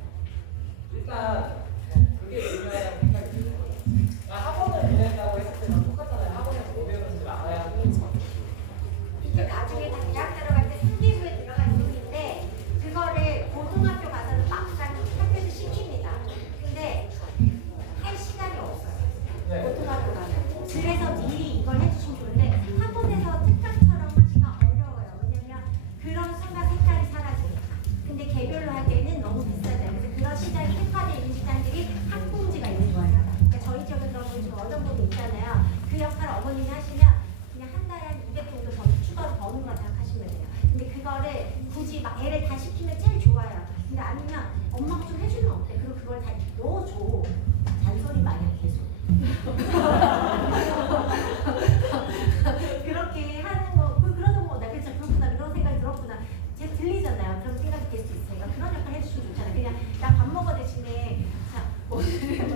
일단 그게 중요하다고 생각이 들어요. 학원을 보낸다고 했을 때는 똑같잖아요. 학원에서 뭐 배우는지를 알아야 하고 이게 나중에 다 대학 들어갈 때 상기부에 들어간 이론인데 그거를 고등학교 가서는 막상 학교에서 시킵니다. 근데 할 시간이 없어요. 네. 고등학교 가면. 그래서 미리 이걸 해주시면 좋은데 학원에서 특강처럼 하기가 어려워요. 왜냐면 그런 순간 색깔이 사라지니까. 근데 개별로 하기에는 너무 비싸잖아요. 그래서 그런 시장이 획화되어 있는 시장들이 학공지가 있는 거예요. 그러니까 저희 쪽은 그런 지금 어른분이 있잖아요. 그 역할을 어머님이 하시면 그냥 한 달에 한 200 정도 더 추가로 버는 거라 생각하시면 돼요. 근데 그거를 굳이 막 애를 다 시키면 제일 좋아요. 근데 아니면 엄마가 좀 해주면 어때? 그리고 그걸 다 넣어줘. 잔소리 마냥 계속. 그렇게 하는 거, 그러다 뭐, 나 진짜 그렇구나, 그런 생각이 들었구나. 제가 들리잖아요. 그런 생각이 될 수 있으니까. 그런 역할 해주시면 좋잖아요. 그냥, 나 밥 먹어 대신에, 자, 뭐,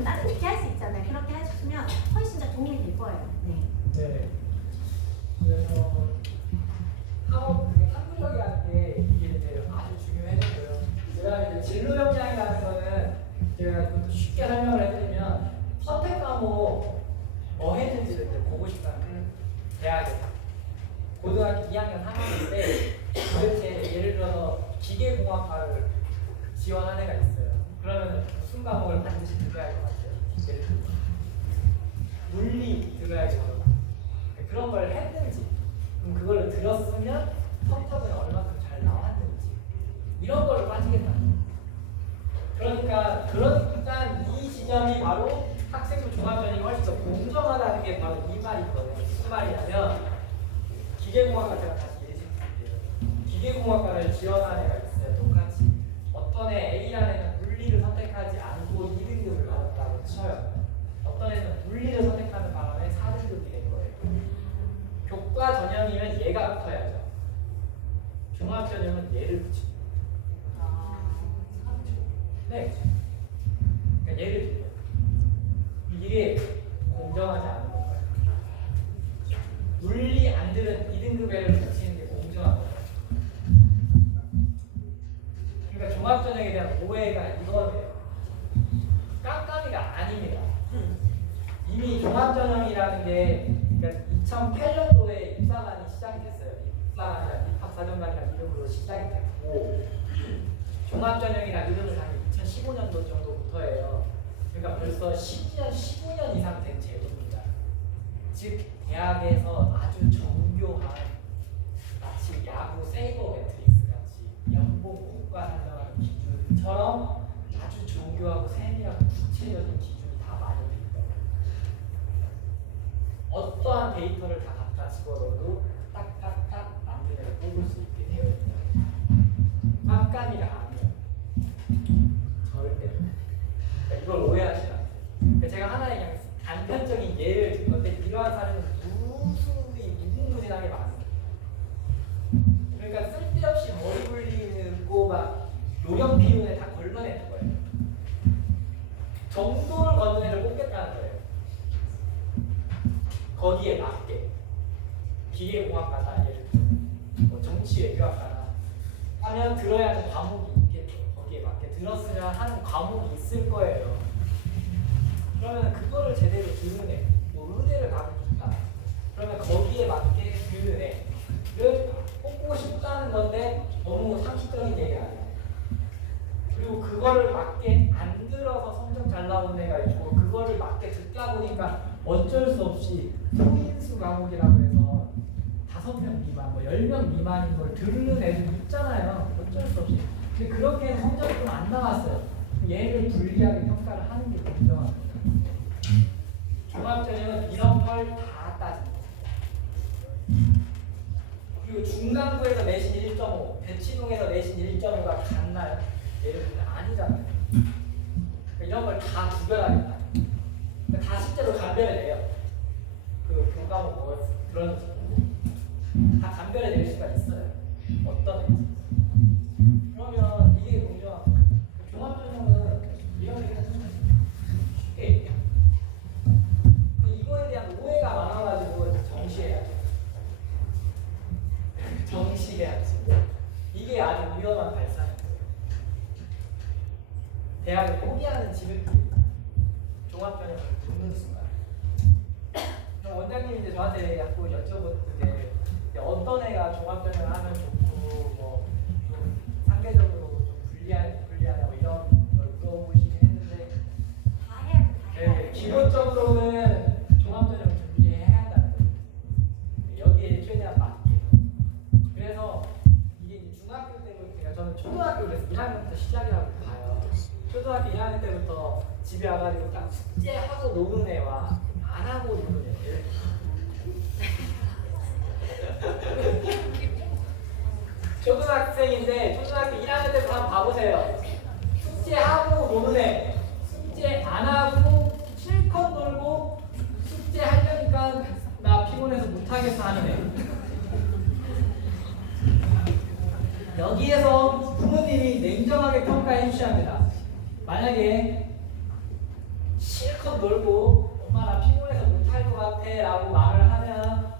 다른 얘기 할 수 있잖아요. 그렇게 해주시면 훨씬 더 도움이 될 거예요. 네. 네. 그래서 학원 제가 좀 쉽게 설명을 해드리면 선택 과목 뭐 했는지를 이제 보고 싶다는 대학에서 고등학교 2학년 3학년인데 도대체 예를 들어서 기계공학과를 지원한 애가 있어요. 그러면 무슨 과목을 반드시 들어야 할 것 같아요? 예를 들어 물리 들어야겠죠. 그런 걸 했는지, 그럼 그걸 들었으면 성적은 얼마큼 잘 나왔는지 이런 거를 빠지겠다. 그러니까 이 지점이 바로 학생부 종합전형이 훨씬 더 공정하다는 게 바로 이 말이거든요. 무슨 말이냐면 기계공학과 제가 다시 예시드릴게요. 기계공학과를 지원한 애가 있어요. 똑같이 어떤 애 A라는 애는 물리를 선택하지 않고 2등급을 받았다고 쳐요. 어떤 애는 물리를 선택하는 바람에 4등급이 된 거예요. 교과 전형이면 얘가 붙어야죠. 종합 전형은 얘를 붙입니다. 네. 그러니까 얘를 들려. 이게 공정하지 않은 건가요? 물리 안 들은 2등급에를 붙이는 게 공정한 건가요? 그러니까 종합 전형에 대한 오해가 이거예요. 깜깜이가 아닙니다. 이미 종합 전형이라는 게 그러니까 2008년도에 입사관이 시작이 됐어요. 입사관이랑 입학사정관이라는 이름으로 시작이 됐고 종합전형이라는 이름을 단 2015년도 정도부터예요. 그러니까 벌써 10년, 15년 이상 된 제도입니다. 즉 대학에서 아주 정교한 마치 야구 세이버 매트릭스 같이 연봉 고가 산정하는 기준처럼 아주 정교하고 세밀하고 구체적인 기준이 다 마련되어 있다고. 어떠한 데이터를 다 갖다 집어넣어도 딱딱딱 만들어서 뽑을 수 있게 되어 있다. 깜깜이가 아니에요. 절대. 그러니까 이걸 오해하시면 안 돼요. 그러니까 제가 하나의 그냥 단편적인 예를 든 건데 이러한 사례는 무궁무진하게 많습니다. 그러니까 쓸데없이 머리 굴리고 막 요령 피우는 애 다 걸러내는 거예요. 정도를 걷는 애를 뽑겠다는 거예요. 거기에 맞게 기계공학과나 예를 들어 뭐 정치외교학과나 하면 들어야 하는 과목이 있겠죠. 거기에 맞게 들었으면 하는 과목이 있을 거예요. 그러면 그거를 제대로 듣는 애, 뭐 의대를 가고 싶다. 그러면 거기에 맞게 듣는 애를 뽑고 싶다는 건데 너무 상식적인 얘기 아니에요. 그리고 그거를 맞게 안 들어서 성적 잘 나오는 애가 있고 그거를 맞게 듣다 보니까 어쩔 수 없이 소인수 과목이라고 해서 5명 미만, 뭐 10명 미만인 걸 들는 애들 있잖아요. 어쩔 수 없이. 근데 그렇게 성적이 좀 안 나왔어요. 얘를 불리하게 평가를 하는 게 공정합니다. 종합전형은 이런 걸 다 따집니다. 그리고 중간고에서 내신 1.5, 대치동에서 내신 1.5가 같나요? 예를 들면 아니잖아요. 그러니까 이런 걸 다 구별하겠다. 그러니까 다 실제로 감별해 내요. 그 교과목 뭐 그런지 다 감별해 낼 수가 있어요. 어떤 애인지. 그러면 이게 공정합니다. 종합전형은 이런 얘기를 쉽게 얘기해요. 이거에 대한 오해가 많아가지고 정시해야죠. 정시해야지. 이게 아주 위험한 발상인 거예요. 대학을 포기하는 지름길입니다. 종합전형을 듣는 순간. 원장님이 이제 저한테 자꾸 여쭤보는데 어떤 애가 종합전형을 하면 좋고 뭐 좀 상대적으로 좀 불리하냐고 이런 걸 물어보시긴 했는데 다 해야 돼. 네, 기본적으로는 종합전형 준비해야 한다는 거예요. 여기에 최대한 맞게. 그래서 이게 이제 중학교 때부터 저는 초등학교 그래서 1학년부터 시작이라고 봐요. 초등학교 1학년 때부터 집에 와가지고 딱 숙제하고 노는 애와 안 하고 노는 애들. 초등학생인데 초등학교 1학년 때부터 한번 봐보세요. 숙제하고 노는 애, 숙제 안 하고 실컷 놀고 숙제 하려니까 나 피곤해서 못하겠어 하는 애. 여기에서 부모님이 냉정하게 평가해 주셔야 합니다. 만약에 실컷 놀고 엄마 나 피곤해서 못할 것 같아 라고 말을 하면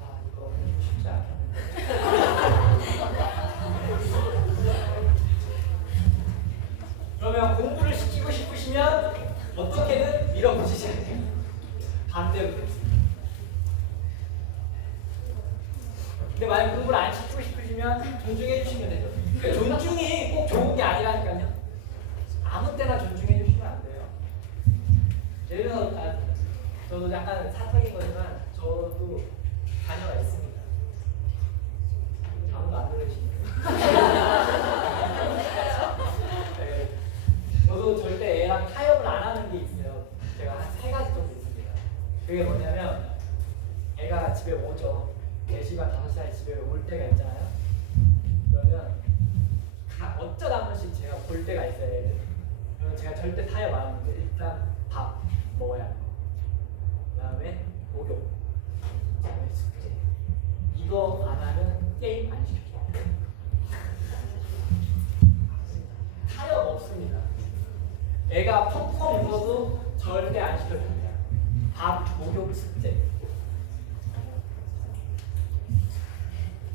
아 이거 쉽지 않겠는데. 그러면 공부를 시키고 싶으시면 어떻게든 밀어붙이셔야 돼요. 반대로. 근데 만약 공부를 안 시키고 싶으시면 존중해 주시면 되죠. 그러니까 존중이 꼭 좋은 게 아니라니까요. 아무 때나 존중해 주시면 안 돼요. 예를 들어서 저도 약간 사적인 거지만 저도 자녀가 있습니다. 아무도 안 들으시네요. 네, 저도 절대 애랑 타협을 안 하는 게 있어요. 제가 한 3가지 정도 있습니다. 그게 뭐냐면 애가 집에 오죠. 4시간, 5시간에 집에 올 때가 있잖아요. 그러면 어쩌다 한 번씩 제가 볼 때가 있어요. 애들. 그러면 제가 절대 타협 안 하는데 일단 밥 먹어야 해요. 그 다음에 목욕, 그 다음에 숙제. 이거 안 하면 게임 안 시켜요. 타협 없습니다. 애가 펑펑 울어도 절대 안 시켜줍니다. 밥, 목욕, 숙제.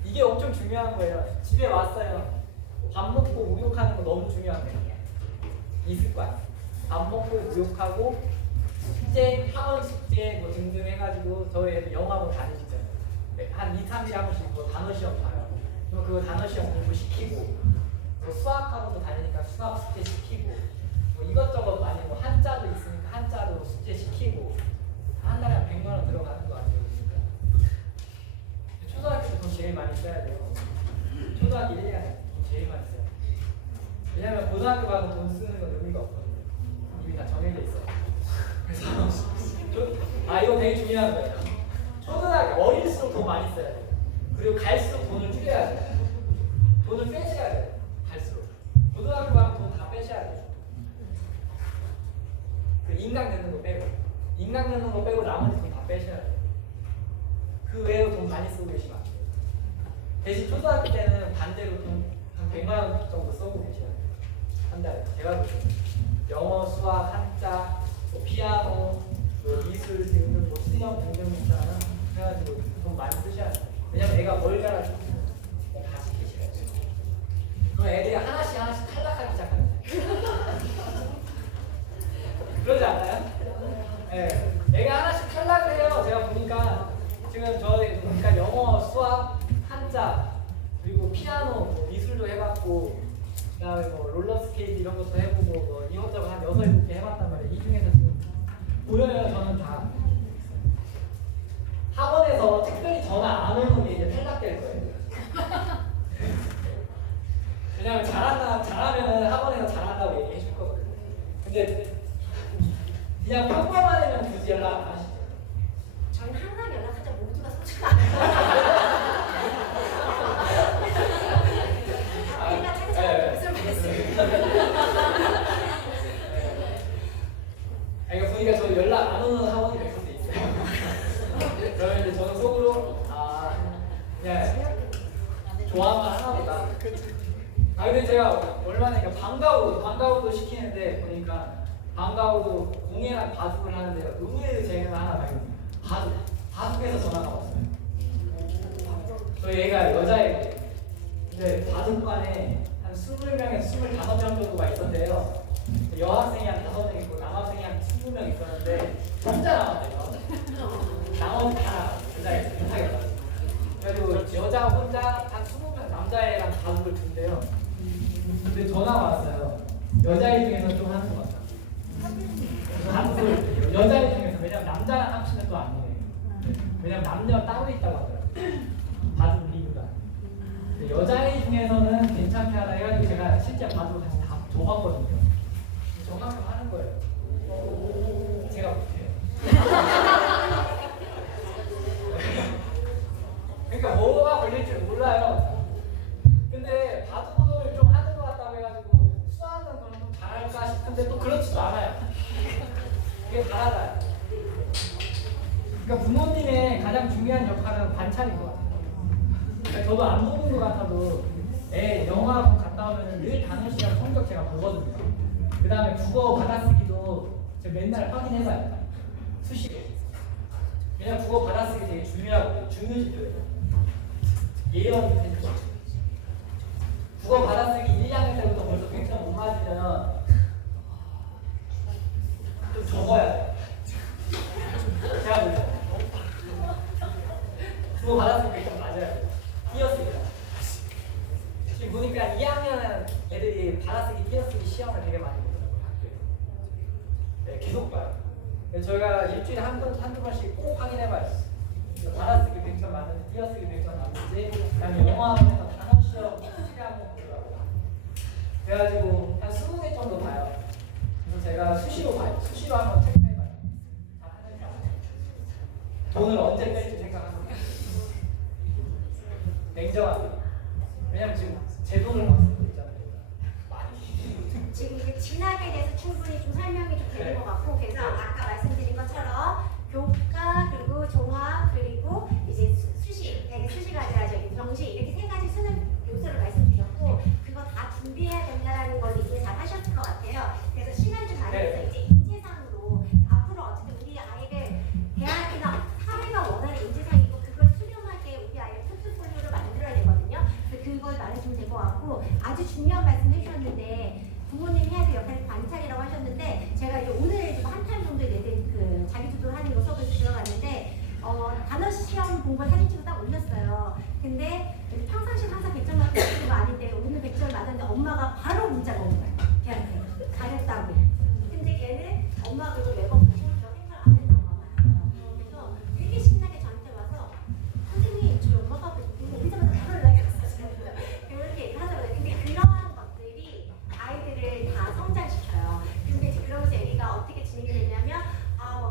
이게 엄청 중요한 거예요. 집에 왔어요. 밥 먹고 목욕하는 거 너무 중요한 거예요. 이 습관. 밥 먹고 목욕하고 숙제, 학원 숙제 뭐 등등 해가지고 저희 애들 영화고 다니시잖아요. 한 2, 3일에 한 번씩 뭐 단어 시험 봐요. 그럼 그거 단어 시험 공부시키고 뭐 수학학원도 다니니까 수학 숙제 시키고 뭐 이것저것 많이 뭐 한자도 있으니까 한자도 숙제 시키고 한 달에 한 100만 원 들어가는 거 아니에요? 초등학교 때 돈 제일 많이 써야 돼요. 초등학교 1, 2학년 돈 제일 많이 써요. 왜냐면 고등학교 가서 돈 쓰는 건 의미가 없거든요. 이미 다 정해져 있어요. 그래서 이거 되게 중요한 거예요. 초등학교 어릴수록 돈 많이 써야 돼요. 그리고 갈수록 돈을 줄여야 돼요. 돈을 빼셔야 돼요. 갈수록. 고등학교 가면 돈 다 빼셔야 돼요. 그 인강 넣는 거 빼고. 인강 넣는 거 빼고 나머지 돈 다 빼셔야 돼요. 그 외에도 돈 많이 쓰고 계시면 안 돼요. 대신 초등학교 때는 반대로 돈 한 100만 원 정도 쓰고 계셔야 돼요. 한 달에. 제가 보기에는 영어, 수학, 한자, 뭐 피아노, 뭐 미술 등등, 뭐 수영 등등 있잖아요. 그래가지고 돈 많이 쓰셔야 돼요. 왜냐면 애가 뭘 잘하는지 다 시키셔야 돼요. 그럼 애들이 하나씩 탈락하기 시작합니다. 그러지 않나요? 네. 애가 하나씩 탈락을 해요. 제가 보니까 지금 저희 보니까 영어, 수학, 한자, 그리고 피아노, 뭐 미술도 해봤고, 그다음에 뭐 롤러스케이트 이런 것도 해보고, 뭐 이것저것 한 6, 7개 해봤단 말이에요. 이 중에서 지금 보여요. 저는 다 학원에서 특별히 전화 안 오는 게 이제 탈락될 거예요. 왜냐면 잘하면 학원에서 잘한다고 얘기해 줄 거거든요. 근데 그냥 평범한 애면 굳이 연락 안 하시죠. 저희는 항상 연락하자. 모두가 소중하다. 그러니까 보니까 저 연락 안 오는 학원이 몇 군데 있어요. 그러면 이제 저는 속으로 그냥 좋아만 하나 보다. 근데 제가 얼마나 방과후도 시키는데 보니까 방과후도 공예랑 바둑을 하는데요. 의외로 제가 하나 발견. 바둑에서 전화가 왔어요. 저희 애가 여자애고 근데 바둑반에 한 20명에서 25명 정도가 있었대요. 여학생이 한 5명 있고 남학생이 한 20명 있었는데 혼자 나왔대요. 나머지 다 여자애 못하겠다. 그래가지고 여자 혼자 한 20명 남자애랑 바둑을 둔대요. 근데 전화가 왔어요. 여자애 중에서 좀 하는 것 같다. 바둑을 여자애 중에서 왜냐면 남자랑 합치는 또 아니에요. 왜냐면 남녀 따로 있다고 하더라고요. 바둑 리그가. 여자애 중에서는 괜찮게 하다 해가지고 제가 실제 바둑을 다시 다 줘봤거든요. 저만큼 하는 거예요. 제가 못해요. 그러니까 뭐가 걸릴 줄 몰라요. 근데 바둑을 좀 하는 것 같다고 해가지고 수학은 그럼 좀 잘할까 싶은데 또 그렇지도 않아요. 이게 달아요. 그러니까 부모님의 가장 중요한 역할은 관찰인 것 같아요. 그러니까 저도 안 보는 것 같아도 애 영어학원 갔다 오면 늘 단어 시간 성적 제가 보거든요. 그 다음에 국어 받아쓰기도 제가 맨날 확인해봐요. 수시로. 왜냐면 국어 받아쓰기 되게 중요하고 중요시켜요. 예언이 되죠. 국어 받아쓰기 1, 2학년 때부터 벌써 100점 못 맞으면 그래서 저희가 일주일에 한두 번씩 꼭 확인해봐요. 받아쓰기 100점 맞는지 띄어쓰기 100점 맞는지 그다음에 영어학원에서 단어 시험 수시를 한번 보더라고요. 그래가지고 한 20개 정도 봐요. 그래서 제가 수시로 봐요. 수시로 한번 체크해봐요. 잘하는지 안 하는지. 돈을 언제 뺄지 생각하세요. 냉정하게. 왜냐면 지금 제 돈을 막 쓰고 있잖아요. 많이. 지금 그 진학에 대해서 충분히 좀 설명이 좀 되는 것 같고, 그래서 아까 말씀드린 것처럼 교과 그리고 종합 그리고 이제 수시, 수시가 아니라 저기 정시 이렇게 세 가지 수능 요소를 말씀드렸고, 그거 다 준비해야 된다는 걸 이제 잘 하셨을 것 같아요. 그래서 시간 좀 많이 해서 이제 인재상으로 앞으로 어쨌든 우리 아이를 대학이나 사회가 원하는 인재상이고 그걸 수렴하게 우리 아이의 포트폴리오를 만들어야 되거든요. 그래서 그걸 말해주면 될 것 같고, 아주 중요한 말씀 해주셨는데 부모님이 해야 될 역할이 관찰이라고 하셨는데, 제가 이제 오늘 한타임 정도 내된 그 자기주도 하는 거 수업을 들어갔는데 단어 시험 공부를 사진 찍고 딱 올렸어요. 근데 평상시에 항상 100점 맞는 거 아닌데 오늘 100점 맞았는데 엄마가 바로 문자가 온 거예요. 걔한테 잘했다고. 근데 걔는 엄마가 그걸 매번 보고 저 생각 안 했던 거예요. 그래서 되게 신나게 저한테 와서 선생님 저희 엄마가 오자마자 바로 연락이 왔어요. 그렇게 얘기를 하더라고요. 근데 그런 것들이 아이들을 다 성장시켜요. 근데 이제 그러면서 얘기가 어떻게 진행이 되냐면,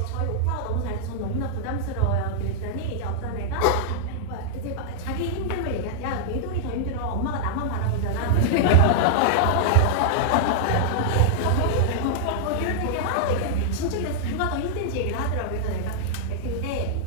저희 오빠가 너무 잘해서 전 너무나 부담스러워요. 그랬더니 이제 어떤 애가 이제 자기 힘듦을 얘기하, 야 외동이 더 힘들어. 엄마가 나만 바라보잖아. 그런 얘기 이게 진짜 그래서 누가 더 힘든지 얘기를 하더라고요. 그래서 내가 근데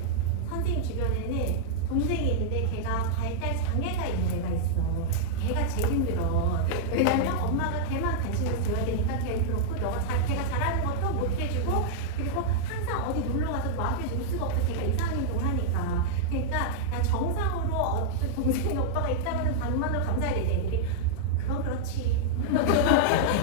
선생님 주변에는 동생이 있는데 걔가 발달 장애가 있는 애가 있어. 걔가 제일 힘들어. 왜냐면 엄마가 걔만 관심을 줘야 되니까 걔 그렇고 걔가 잘하는 것도 못 해주고, 그리고 항상 어디 놀러 가서 마음에 놀 수가 없어. 걔가 이상한 행동을 하니까. 그러니까 나 정상으로 어떤 동생 오빠가 있다고는 반만으로 감사해야 되지. 애들이 그건 그렇지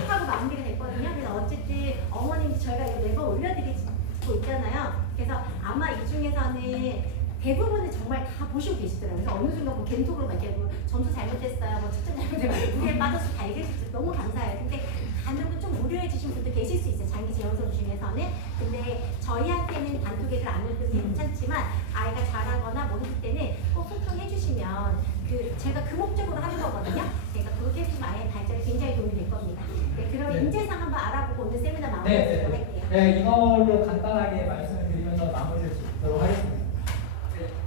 하고 마무리가 됐거든요. 그래서 어쨌든 어머님이 저희가 매번 올려드리고 있잖아요. 그래서 아마 이 중에서는 대부분은 정말 다 보시고 계시더라고요. 그래서 어느 순간 겐톡으로 막 이렇게 점수 잘못됐어요, 뭐 채점 잘못됐어요, 우리에 빠져서 다 얘기해주셔서 너무 감사해요. 근데 가능은 좀 무료해주신 분도 계실 수 있어요, 장기 재원서 중에서는. 근데 저희한테는 단톡에를 안 해도 괜찮지만 아이가 잘하거나 뭐 했을 때는 꼭 소통해주시면 제가 그 목적으로 하는 거거든요. 그러니까 그렇게 해주시면 아이의 발전에 굉장히 도움이 될 겁니다. 네, 그러면 인재상 한번 알아보고 오늘 세미나 마무리하도록 할게요. 네, 이걸로 간단하게 말씀을 드리면서 마무리를 짓도록 하겠습니다.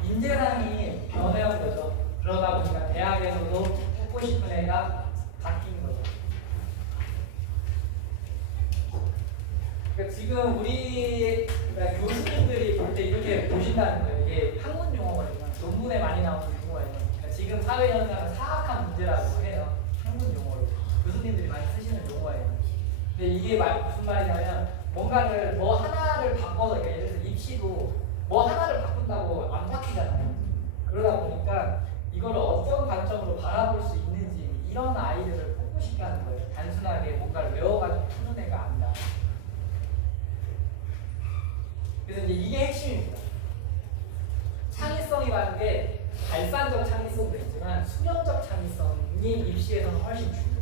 인재상이 변해온 거죠. 그러다 보니까 대학에서도 뽑고 싶은 애가 바뀐 거죠. 그러니까 지금 우리 교수님들이 볼 때 이렇게 보신다는 거예요. 이게 학문 용어거든요. 논문에 많이 나오는 용어예요. 그러니까 지금 사회 현상은 사악한 문제라고 해요. 학문 용어로. 교수님들이 많이 쓰시는 용어예요. 근데 이게 무슨 말이냐면 뭔가를 뭐 하나를 바꿔서, 그러니까 예를 들어서 입시도 뭐 하나를 바꾼다고 안 바뀌잖아요. 그러다 보니까 이걸 어떤 관점으로 바라볼 수 있는지 이런 아이들을 뽑고 싶게 하는 거예요. 단순하게 뭔가를 외워가지고 푸는 애가 아니라. 그래서 이제 이게 핵심입니다. 창의성이라는 게 발산적 창의성도 있지만 수렴적 창의성이 입시에서는 훨씬 중요해요.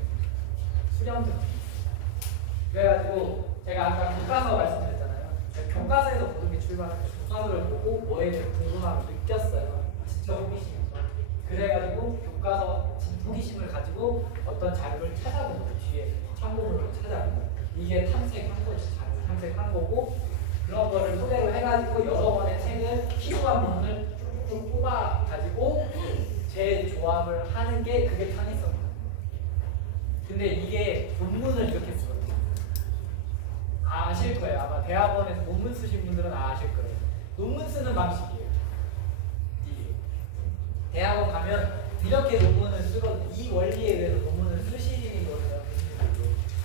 수렴적 창의성. 그래가지고 제가 아까 교과서 말씀드렸잖아요. 교과서에서 모든 게 출발해요. 교과서를 보고 뭐에 대해 궁금함을 느꼈어요. 진짜 호기심이. 그래가지고 교과서 호기심을 가지고 어떤 자료를 찾아본 거예요. 뒤에 참고문을 찾아본 거예요. 이게 탐색한 거지. 자료 탐색한 거고, 그런 거를 토대로 해가지고 여러 권의 책을 필요한 부분을 쭉 뽑아가지고 재조합을 하는 게 그게 창의성입니다. 근데 이게 논문을 이렇게 써요. 아실 거예요. 아마 대학원에서 논문 쓰신 분들은 아실 거예요. 논문 쓰는 방식이에요. 이게. 대학원 가면 이렇게 논문을 쓰거든요. 이 원리에 의해서 논문을 쓰시는 거예요.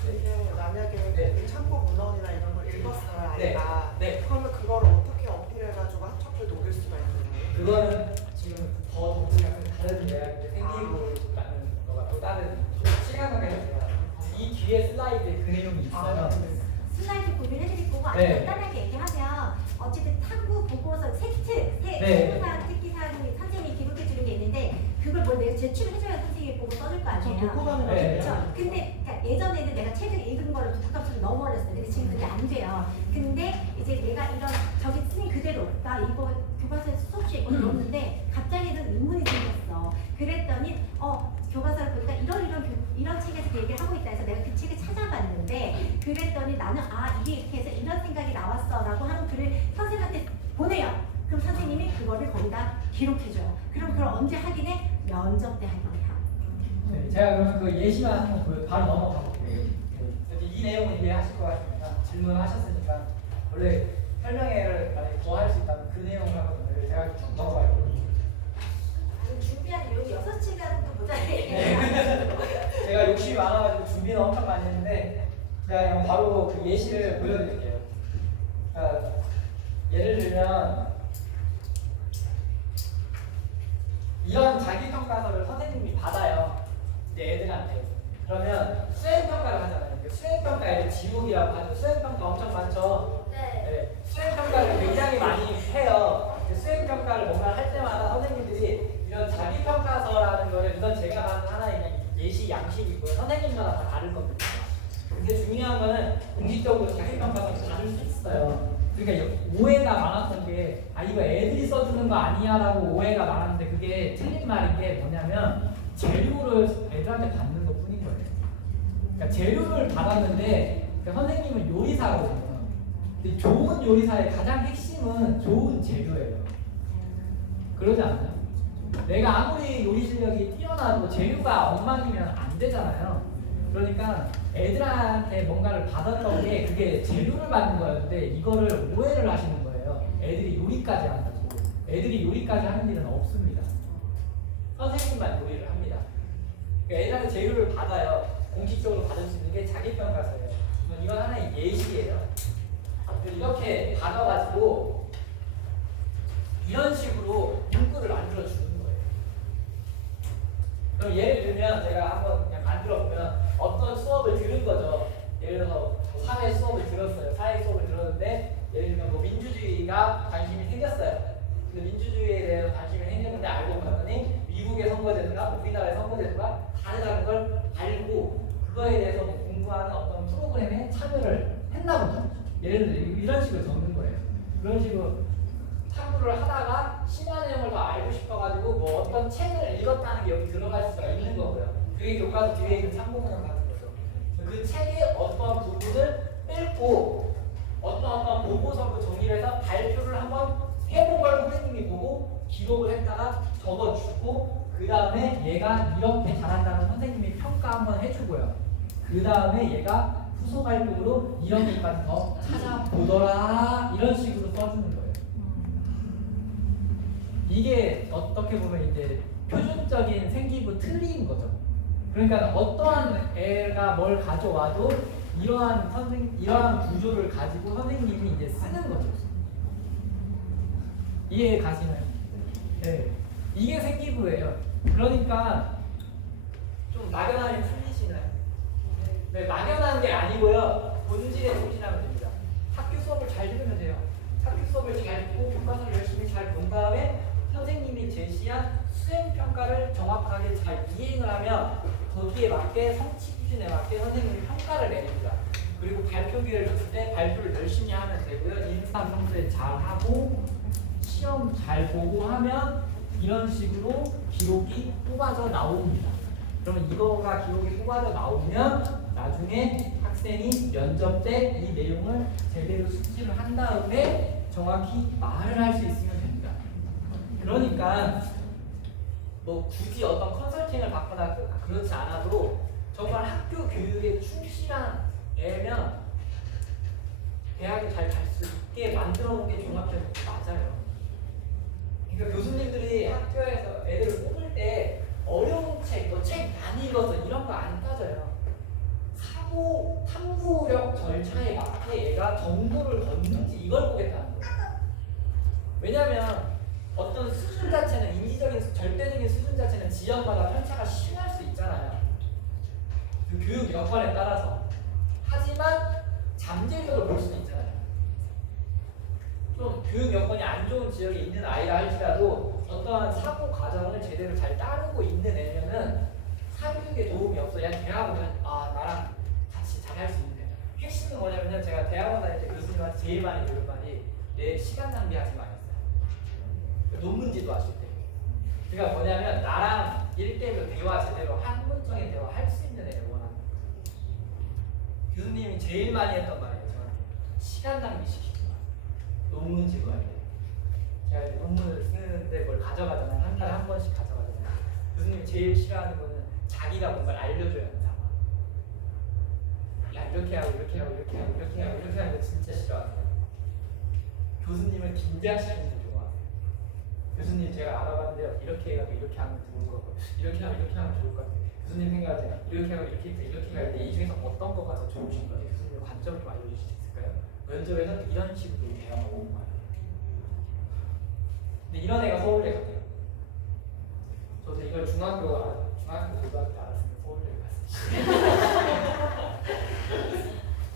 근데 만약에 네. 그 참고 문헌이나 이런 걸 읽었어요, 아이가. 네. 그러면 그걸 어떻게 어필해가지고 합격을 노릴 수가 있는 거예요? 그거는 지금 더 독특한 다른 대학에 생기고 있다는 거가 또 다른 시간 관계가 이 뒤에 슬라이드에 그 내용이 있어요. 슬라이드 공유해드릴 거고, 아주 네. 간단하게 얘기하면 어쨌든 탐구 보고서 세트, 네. 세부사항, 특기사항 선생님이 기록해주는 게 있는데 그걸 뭐 내가 제출해줘야 선생님이 보고 써줄 거 아니에요. 저 보고 가는 네. 그렇죠. 근데 그러니까 예전에는 내가 책을 읽은 거를 독후감수로 넣어버렸어. 근데 지금 그게 안 돼요. 근데 이제 내가 이런 저기 쓰인 그대로 나 이거 교과서에서 수업시에 이거 넣었는데 갑자기는 의문이 생겼어. 그랬더니 교과서를 보니까 이런 책에서 그 얘기를 하고 있다 해서 내가 그 책을 찾아봤는데 그랬더니 나는 이게 이렇게 해서 이런 생각이 나왔어라고 하는 글을 선생님한테 보내요. 그럼 선생님이 그거를 거기다 기록해줘요. 그럼 그걸 언제 확인해? 면접 때 확인해요. 네, 제가 그러면 그 예시만 한번 바로 넘어가 볼게요. 이 내용은 이해하실 것 같으니까 질문하셨으니까 원래 설명회를 만약에 더 할 수 있다면 그 내용을 하거든요. 제가 쭉 넘어갈게요. 아니, 준비한 내용이 6시간도 모자라요. 제가 욕심이 많아가지고 준비는 엄청 많이 했는데 제가 그냥 바로 그 예시를 보여드릴게요. 그러니까 예를 들면 이런 자기평가서를 선생님이 받아요. 이제 애들한테. 그러면 수행평가를 하잖아요. 수행평가에 지옥이라고 하죠. 수행평가 엄청 많죠. 네. 수행평가를 굉장히 많이 해요. 수행평가를 뭔가 할 때마다 선생님들이 이런 자기평가서라는 거를 이건 제가 하는 하나의 그냥 예시 양식이고요. 선생님마다 다 다를 겁니다. 근데 중요한 거는 공식적으로 자기평가서를 받을 수 있어요. 그러니까 오해가 많았던 게 이거 애들이 써주는 거 아니야 라고 오해가 많았는데 그게 틀린 말인 게 뭐냐면 재료를 애들한테 받는 것 뿐인 거예요. 그러니까 재료를 받았는데 그러니까 선생님은 요리사거든요. 근데 좋은 요리사의 가장 핵심은 좋은 재료예요. 그러지 않나요? 내가 아무리 요리 실력이 뛰어나도 재료가 엉망이면 안 되잖아요. 그러니까 애들한테 뭔가를 받았던 게 그게 재료를 받는 거였는데 이거를 오해를 하시는 거예요. 애들이 요리까지 한다고. 애들이 요리까지 하는 일은 없습니다. 선생님만 요리를 합니다. 그러니까 애들한테 재료를 받아요. 공식적으로 받을 수 있는 게 자기평가서예요. 이건 하나의 예시예요. 이렇게 받아가지고 이런 식으로 문구를 만들어주는 거예요. 그럼 예를 들면 제가 한번 그냥 만들어보면 어떤 수업을 들은 거죠. 예를 들어서 사회 수업을 들었어요. 사회 수업을 들었는데 예를 들면 뭐 민주주의가 관심이 생겼어요. 근데 민주주의에 대해서 관심이 생겼는데 알고 봤더니 미국의 선거제도나 우리나라의 선거제도가 다르다는 걸 알고 그거에 대해서 뭐 공부하는 어떤 프로그램에 참여를 했나 보죠. 예를 들어 이런 식으로 적는 거예요. 그런 식으로 탐구를 하다가 심화 내용을 더 알고 싶어가지고 뭐 어떤 책을 읽었다는 게 여기 들어갈 수가 있는 거고요. 그게 교과서 뒤에 있는 참고문항 같은 거죠. 그 책의 어떤 부분을 뺏고 어떤 보고서로 정리를 해서 발표를 한번 해본 걸 선생님이 보고 기록을 했다가 적어주고 그 다음에 얘가 이렇게 잘한다는 선생님이 평가 한번 해주고요. 그 다음에 얘가 후속 활동으로 이렇게까지 더 찾아보더라 이런 식으로 써주는 거예요. 이게 어떻게 보면 이제 표준적인 생기부 틀린 거죠. 그러니까 어떠한 애가 뭘 가져와도 이러한 구조를 가지고 선생님이 이제 쓰는 거죠. 이해 가시나요? 네. 이게 생기부예요. 그러니까 좀 막연하게 틀리시나요? 네, 막연한 게 아니고요. 본질에 정신하면 됩니다. 학교 수업을 잘 들으면 돼요. 학교 수업을 잘 듣고 교과서를 열심히 잘 본 다음에 선생님이 제시한 수행평가를 정확하게 잘 이행을 하면 거기에 맞게 성취 기준에 맞게 선생님이 평가를 내립니다. 그리고 발표 기회를 줬을 때 발표를 열심히 하면 되고요. 인사 평소에 잘하고 시험 잘 보고 하면 이런 식으로 기록이 뽑아져 나옵니다. 그러면 이거가 기록이 뽑아져 나오면 나중에 학생이 면접 때 이 내용을 제대로 숙지를 한 다음에 정확히 말을 할 수 있으면 됩니다. 그러니까 뭐 굳이 어떤 컨설팅을 받거나 그렇지 않아도 정말 학교 교육에 충실한 애면 대학에 잘 갈 수 있게 만들어 놓은 게 종합적으로 맞아요. 그러니까 교수님들이 학교에서 애들을 뽑을 때 어려운 책, 뭐 책 많이 읽어서 이런 거 안 따져요. 사고 탐구력 절차에 맞게 얘가 정보를 걷는지 이걸 보겠다는 거예요. 왜냐하면 어떤 수준 자체는 인지적인 절대적인 수준 자체는 지역마다 편차가 심할 수 있잖아요. 그 교육 여건에 따라서. 하지만 잠재적으로 볼 수도 있잖아요. 좀 교육 여건이 안 좋은 지역에 있는 아이라 할지라도 어떠한 사고 과정을 제대로 잘 따르고 있는 애면은 사교육에 도움이 없어. 야 대학 오면 나랑 핵심은 뭐냐면요. 제가 대학원 다닐 때 교수님한테 제일 많이 들은 말이 내 시간 낭비하지 마 했어요. 논문지도 하실 때. 그러니까 뭐냐면 나랑 1대1로 대화 제대로 학문적인 대화 할 수 있는 애를 원하는 거예요. 교수님이 제일 많이 했던 말이에요. 저한테 시간 낭비 시키지 마. 논문지도 할 때. 제가 이제 논문을 쓰는데 뭘 가져가잖아요. 한 달에 한 번씩 가져가잖아요. 교수님이 제일 싫어하는 거는 자기가 뭔가를 알려줘야 한다. 야 이렇게 하고 이렇게 하고 이렇게 하고 이렇게 하고 이렇게 하는 거 진짜 싫어하세요. 교수님을 긴장시키는 거 좋아하세요. 교수님 제가 알아봤는데요. 이렇게 해가지고 이렇게 하면 좋을 것 같고 이렇게 하면 이렇게 하면 좋을 것 같아요. 교수님 생각하세요. 이렇게 하고 이렇게 해서 이렇게 할 때 이 중에서 어떤 거가 더 좋으신 거예요? 교수님 관점을 좀 알려주실 수 있을까요? 면접에서 이런 식으로 대화가 오는 거예요. 근데 이런 애가 서울대 갔대요. 저도 이걸 중학교 고등학교 때 알았으면 서울대 갔어요.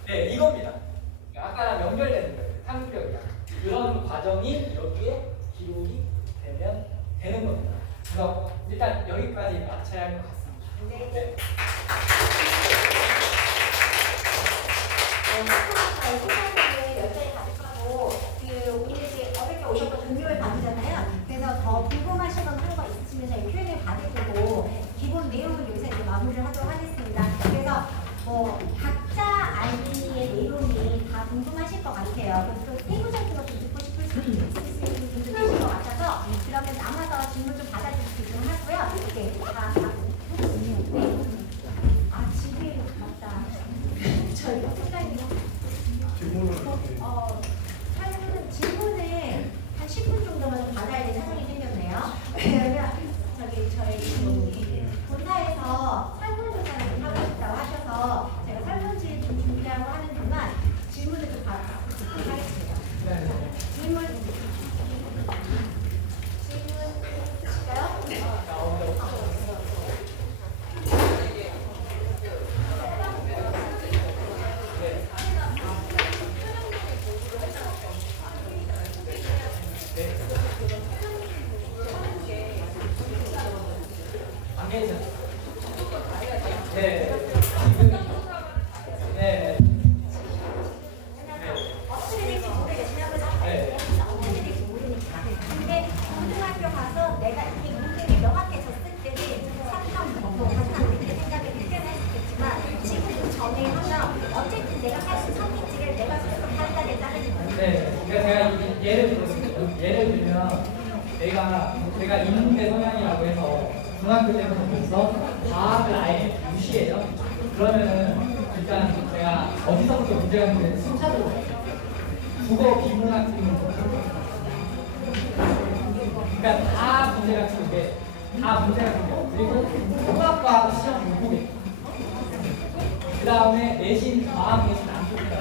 네, 이겁니다. 아까랑 연결되는 거예요. 탐구력이랑 그런 과정이 여기에 기록이 되면 되는 겁니다. 그래서 일단 여기까지 마쳐야 할 것 같습니다. 네. 생각을 여기까지 가져가고 오늘 어렵게 오셨고 등급을 받으잖아요. 그래서 더 궁금하신 건 하는 거 있으시면 저희 Q&A 받을 거고 기본 내용을 여기서 이제 마무리를 하도록 하겠습니다. 그래서 뭐 각자 알기의 내용이 다 궁금하실 것 같아요. 그래서 세부적인 것도 듣고 싶으신 분들이 계실 것 같아서 그러면 남아서 질문 좀 받아줄 수 있도록 하고요. 네, 아 집에 맞다. 저희가 순간이요. 질문을 한 10분 정도만 받아야 되는 상황이 생겼네요. 왜냐면 저희 본사에서 설문조사를 좀 하고 싶다고 하셔서 제가 설문지 좀 준비하고 하는 동안 질문을 좀 받도록 하겠습니다. 질문 주실까요? 네. 네. 어떻게 될지 모르겠지만 어떻게 될지 모르니까. 근데 고등학교 가서 내가 이 문제를 명확해졌을 때는 상상 먹고 가상들의 생각을 그때는 했겠지만 지금 전에 하면 어쨌든 내가 할 수 있는 선택지를 내가 스스로 판단에 따르는 거예요. 네. 그러니까 제가 예를 들면 내가 인문대 성향이라고 해서 중학교 때부터 벌써 과학을 아예 무시해요. 그러면은 일단 제가 어디서부터 문제가 있는지 순차적으로 국어 비문학 지금 그러니까 다 문제가 있는데 다 문제가 생겨. 그리고 통합과학 시험 못 보게. 그 다음에 내신 과학 내신 안 보겠다.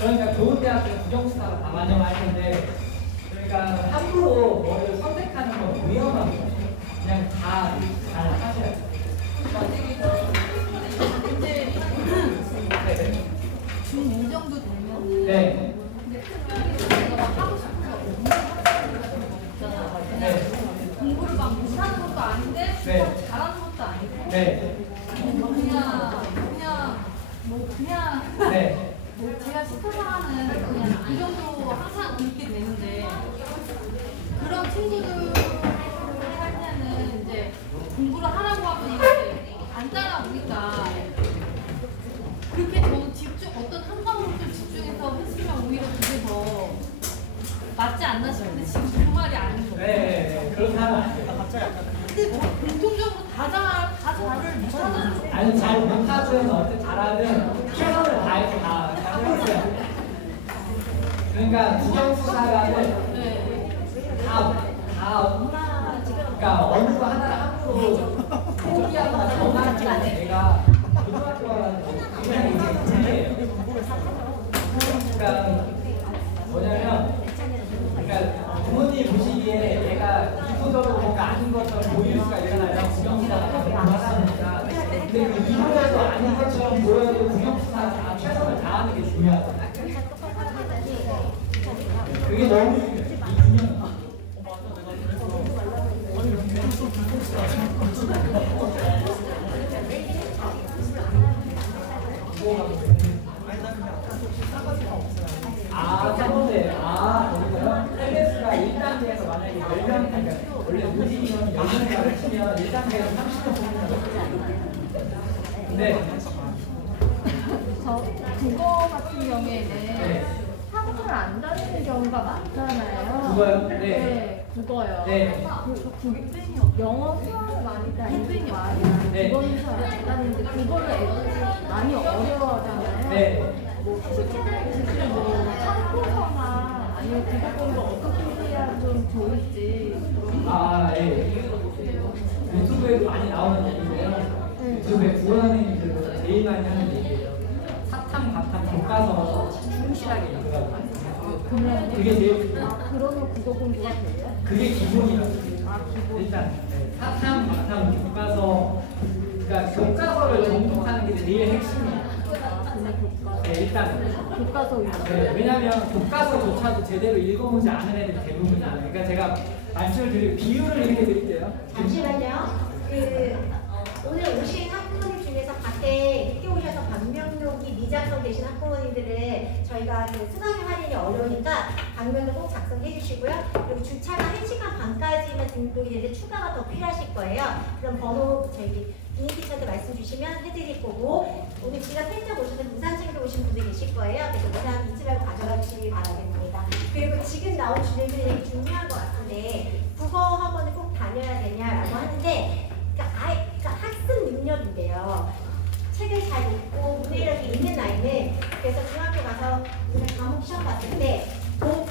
그러니까 좋은 대학교 국영수사가 다 반영할 텐데 그러니까 함부로 뭐를 선택하는 건 위험한 거예요. 그냥 다 잘 하셔야 돼요. 근데 중2 정도 되면 네. 근데 특별히 내가 막 하고 싶은 거 없잖아. 그냥 공부를 막 못하는 것도 아닌데 네. 잘하는 것도 아니고 네. 그냥 네. 뭐 제가 시크하는 그냥 이 정도 항상 읽게 되는데 그런 친구들 할 때는 이제 공부를 하라고 하면 이렇게 안 따라오니까 그렇게 더 어떤 한 과목을 좀 집중해서 했으면 오히려 그게 더 맞지 않나 싶은데 지금 그 말이 아닌 거예요. 네. 그렇게 하면 안 돼요. 근데 공통적으로 다 잘을 못하는 아니 잘 못하든 어쨌든 잘하든 최선을 다해서 다 하고 있어야 돼요. 그러니까 국영수사관을 그러니까 어느 거 하나를 함부로 포기하거나 정하지 않는 내가 고등학교 가가지고 그냥 이게 문제예요. 그러니까 뭐냐면 그러니까 부모님 보시기에 얘가 이도적으로 뭔가 아닌 것처럼 보일 수가 있잖아요. 국영수사가 하니까. 근데 그 이도에도 아닌 것처럼 보여도 국영수사가 다 최선을 다하는 게 중요하잖아요. 그게 너무 중요해요. 이 균형. 사과가 없어요. 아, 첫 번째. 아, 거기서요? 헬레스가 1단계에서 만약에 10명, 그러니까 원래 모집 인원이 10명이라고 치면 1단계에서 30명 뽑는다고. 근데, 저 국어 같은 경우에는 네. 학원을 안 다니는 경우가 많잖아요. 국어요? 네. 네, 국어요. 네. 영어 수학을 많이 다니는 많이 네. 국어는 잘 안 다니는데 국어를 애들이 많이 어려워하잖아요. 네. 뭐 실제 뭐 참고서나 아니면 국어 공부 어떻게 해야 좀 좋을지. 아, 예. 유튜브에도 많이 나오는 얘기인데요. 유튜브에 국어 선생님들 제일 많이 하는 얘기예요. 사탐, 바탐, 교과서 충실하게 읽으라고. 그러면 그게 제일 그러면 국어 공부가 돼요? 그게 기본이라고. 아 기본. 일단 사탐, 바탐, 교과서, 그러니까 교과서를 정독하는 게 제일 핵심이에요. 그냥 교과서. 네, 일단. 교과서 위주. 네, 왜냐하면 교과서조차도 제대로 읽어보지 않은 애들이 대부분이에요. 그러니까 제가 말씀을 드릴 비유를 이렇게 드릴게요. 잠시만요. 오늘 오신 학부모님 중에서 밖에 늦게 오셔서 방명록이 미작성되신 학부모님들은 저희가 수강료 할인이 어려우니까 방명록 꼭 작성해 주시고요. 그리고 주차가 1시간 반까지만 등록이 되는데 추가가 더 필요하실 거예요. 그럼 번호 저희 비인티처한테 말씀 주시면 해드릴 거고, 오늘 지갑 펜적 오셔서 우산 챙겨 오신 분들 계실 거예요. 그래서 우산 잊지 말고 가져가 주시기 바라겠습니다. 그리고 지금 나온 주제들이 되게 중요한 것 같은데, 국어 학원을 꼭 다녀야 되냐라고 하는데, 그러니까 학습 능력인데요. 책을 잘 읽고 문해력이 있는 아이는, 그래서 중학교 가서 우리가 과목 시험 봤을 때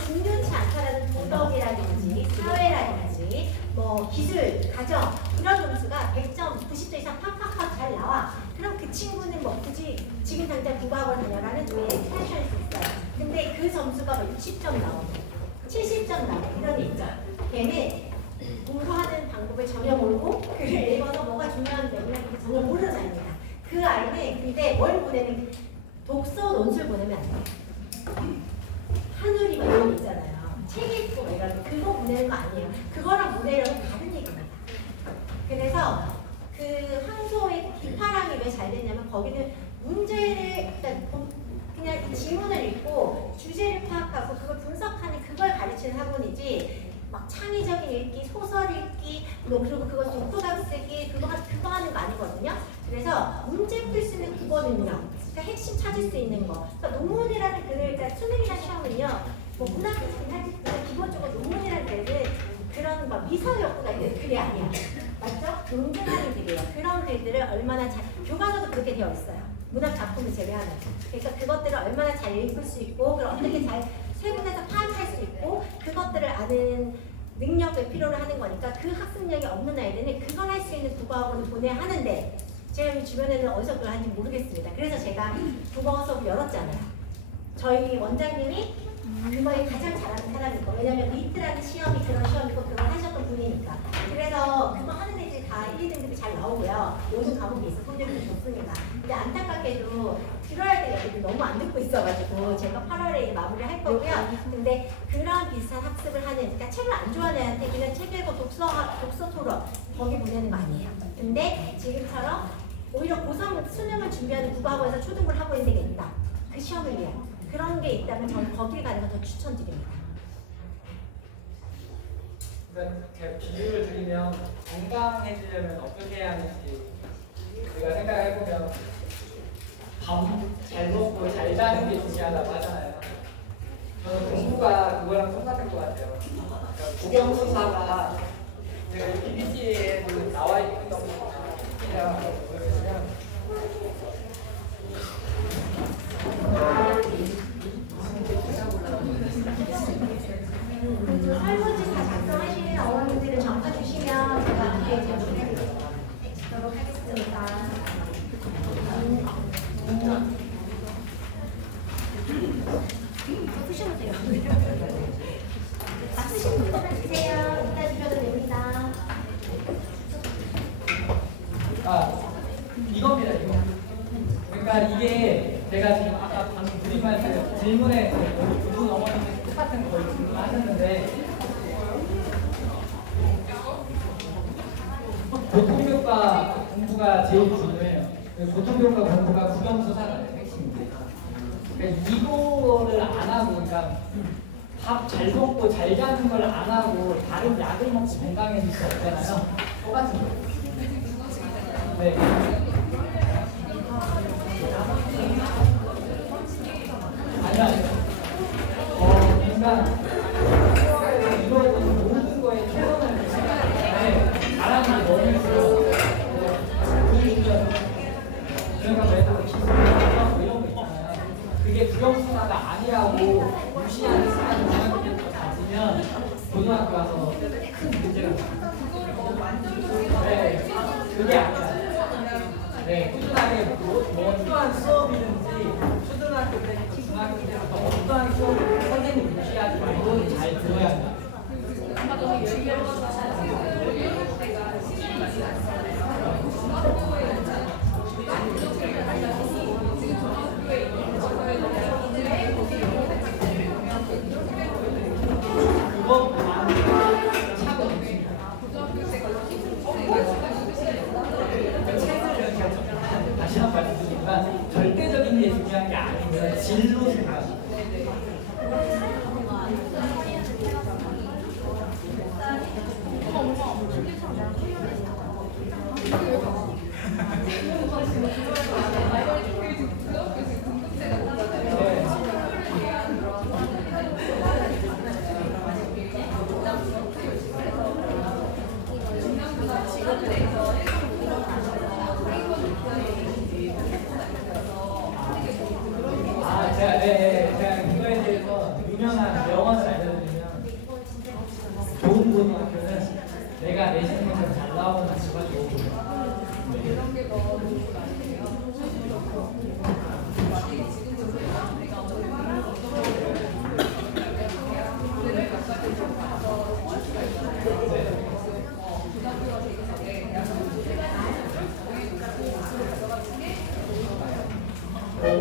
중요치 않다라는 도덕이라든지 사회라든지 뭐 기술, 가정 이런 점수가 100점, 90점 이상 팍팍팍 잘 나와. 그럼 그 친구는 뭐 굳이 지금 당장 국어학원 다녀라는 왜 탈출할 수 있어요. 근데 그 점수가 뭐 60점 나오고 70점 나오고 이런 게 있죠. 걔는 공부하는 방법을 전혀 모르고 글을 읽어서 뭐가 중요한 내용인지 전혀 모르는 아이입니다. 그 아이는 근데 뭘 보내는, 독서 논술 보내면 안 돼요. 하늘이 막 이런 거 있잖아요. 책 읽고 이런 거, 그거 보내는 거 아니에요. 그거랑 문해력은 다른 얘기입니다. 그래서 그 항소의 비파랑이 왜 잘 되냐면 거기는 문제를 그냥 지문을 읽고 주제를 파악하고 그걸 분석하는 그걸 가르치는 학원이지, 막 창의적인 읽기, 소설 읽기, 뭐 그리고 그걸 독후감 쓰기 그거 하는 거 아니거든요. 그래서 문제 풀 수 있는 국어 능력, 그러니까 핵심 찾을 수 있는 거. 그러니까 논문이라는 글을, 그러니까 수능이나 시험은요, 뭐 문학이긴 하지만 기본적으로 논문이라는 글은 그런 막 미사 욕구가 있는 글이 아니야. 맞죠? 논증하는 글이에요. 그런 글들을 얼마나 잘, 교과서도 그렇게 되어 있어요. 문학 작품을 제외하는. 그러니까 그것들을 얼마나 잘 읽을 수 있고, 그걸 어떻게 잘 세분해서 파악할 수 있고, 그것들을 아는 능력을 필요로 하는 거니까 그 학습력이 없는 아이들은 그걸 할 수 있는 국어학원을 보내야 하는데, 제가 주변에는 어디서 그걸 하는지 모르겠습니다. 그래서 제가 국어 수업을 열었잖아요. 저희 원장님이 그거에 가장 잘하는 사람이고, 왜냐면 리트라는 시험이 그런 시험이고 그걸 하셨던 분이니까. 그래서 그거 하는 애들이 다 1, 2등급이 잘 나오고요. 모든 과목이 있어 성적이 좋습니다. 근데 안타깝게도 들어야 될 애들이 너무 안 듣고 있어가지고 제가 8월에 마무리를 할 거고요. 근데 그런 비슷한 학습을 하는, 그러니까 책을 안 좋아하는 애한테 그냥 책 읽고 독서 토론 거기 보내는 거 아니에요. 근데 지금처럼 오히려 고3 수능을 준비하는 국어학원에서 초등부를 하고 있는 게 있다. 그 시험을 위해. 그런 게 있다면 저는 거길 가는 거 더 추천드립니다. 그러니까 제가 비유를 드리면 건강해지려면 어떻게 해야 하는지 우리가 생각해보면 밥 잘 먹고 잘 자는 게 중요하다고 하잖아요. 저는 공부가 그거랑 똑같은 것 같아요. 그러니까 국영수사가 제가 PPT에도 나와 있는 거구나. PPT랑 보여주시면 설문지 다 작성하시는 어머님들을 전화 주시면 제가 뒤에 제출해 드리도록 하겠습니다. 푸시면 돼요. 다 쓰신 분들만 주세요. 이따 주셔도 됩니다. 이겁니다, 이거. 그러니까 이게 제가 지금 아까 방금 드린 그 질문에 두분 어머님이 똑같은 걸 질문하셨는데, 보통교과 공부가 제일 중요해요. 보통교과 공부가 국영수사가 핵심입니다. 그러니까 이거를 안 하고, 그러니까 밥 잘 먹고 잘 자는 걸 안 하고 다른 약을 먹고 건강해질 수 없잖아요. 똑같은 거. 네. 아니요. 그러니까 이거는 모든 거에 최선을 다해 잘하는 게 너무 있어요. 그러니까 왜냐면 기술이나 이런 거 있잖아요. 그게 부정순화가 아니라고 무시하는 사람이 중학교 가지면 고등학교 와서 큰 문제가 나요. 네, 그게 아니라. 네, 꾸준하게 뭐 어떠한 수업이든지 초등학교 때부터 중학교 때부터 어떠한 수업을 선생님 무시하지 말고 잘 들어야 한다. 그것만 차고 있습니다. 다시 한 번 말씀드리지만 절대적인 게 중요한 게 아니고요. 질로 중요합니다. 제가 이거에 대해서 유명한 명언을 알려드리면 좋은 고등학교는 내가 내신 것을 잘 나오는 학교가 좋은 고등학교.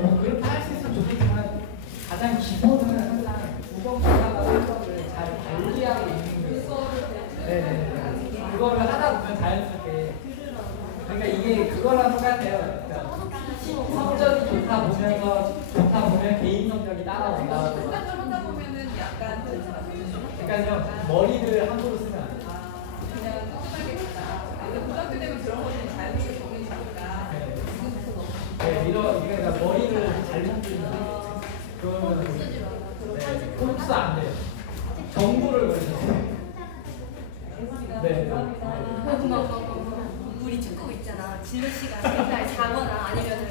뭐 그렇게 할 수 있으면 좋겠지만 가장 기본은 항상 부정사가 성격을 잘 관리하고 있는 거예요. 네, 그거를 하다 보면 자연스럽게 그러니까 이게 그거랑 똑같아요. 그러니까 성적이 좋다 보면 개인 성적이 따라온다. 그러니까요 머리를 함부로 쓰면 안 돼요. 네, 그러니까 머리를 잘못 들면 그러면 흡수 안 돼요. 정보를 걸리세요. 네. 우리 축구 있잖아. 진로 씨가 맨날 자거나 아니면은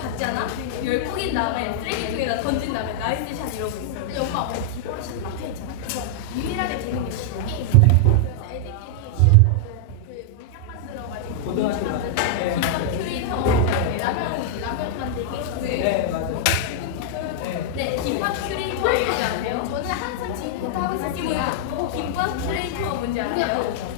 받잖아. 이걸 꾸긴 다음에 쓰레기통에다 던진 다음에 나이스 샷 이러고 있어. 근데 엄마 디버샷 막혀 있잖아. 그래서 유일하게 되는 게 게임. 그래서 애들끼리 그 물량 만들어가지고 고등학교 김밥 큐레이터 라면 만들기. 네, 맞아요. 네, 김밥 큐레이터 뭔지 아세요? 저는 항상 지금부터 하고 있었어요. 김밥 큐레이터가 뭔지 알아요?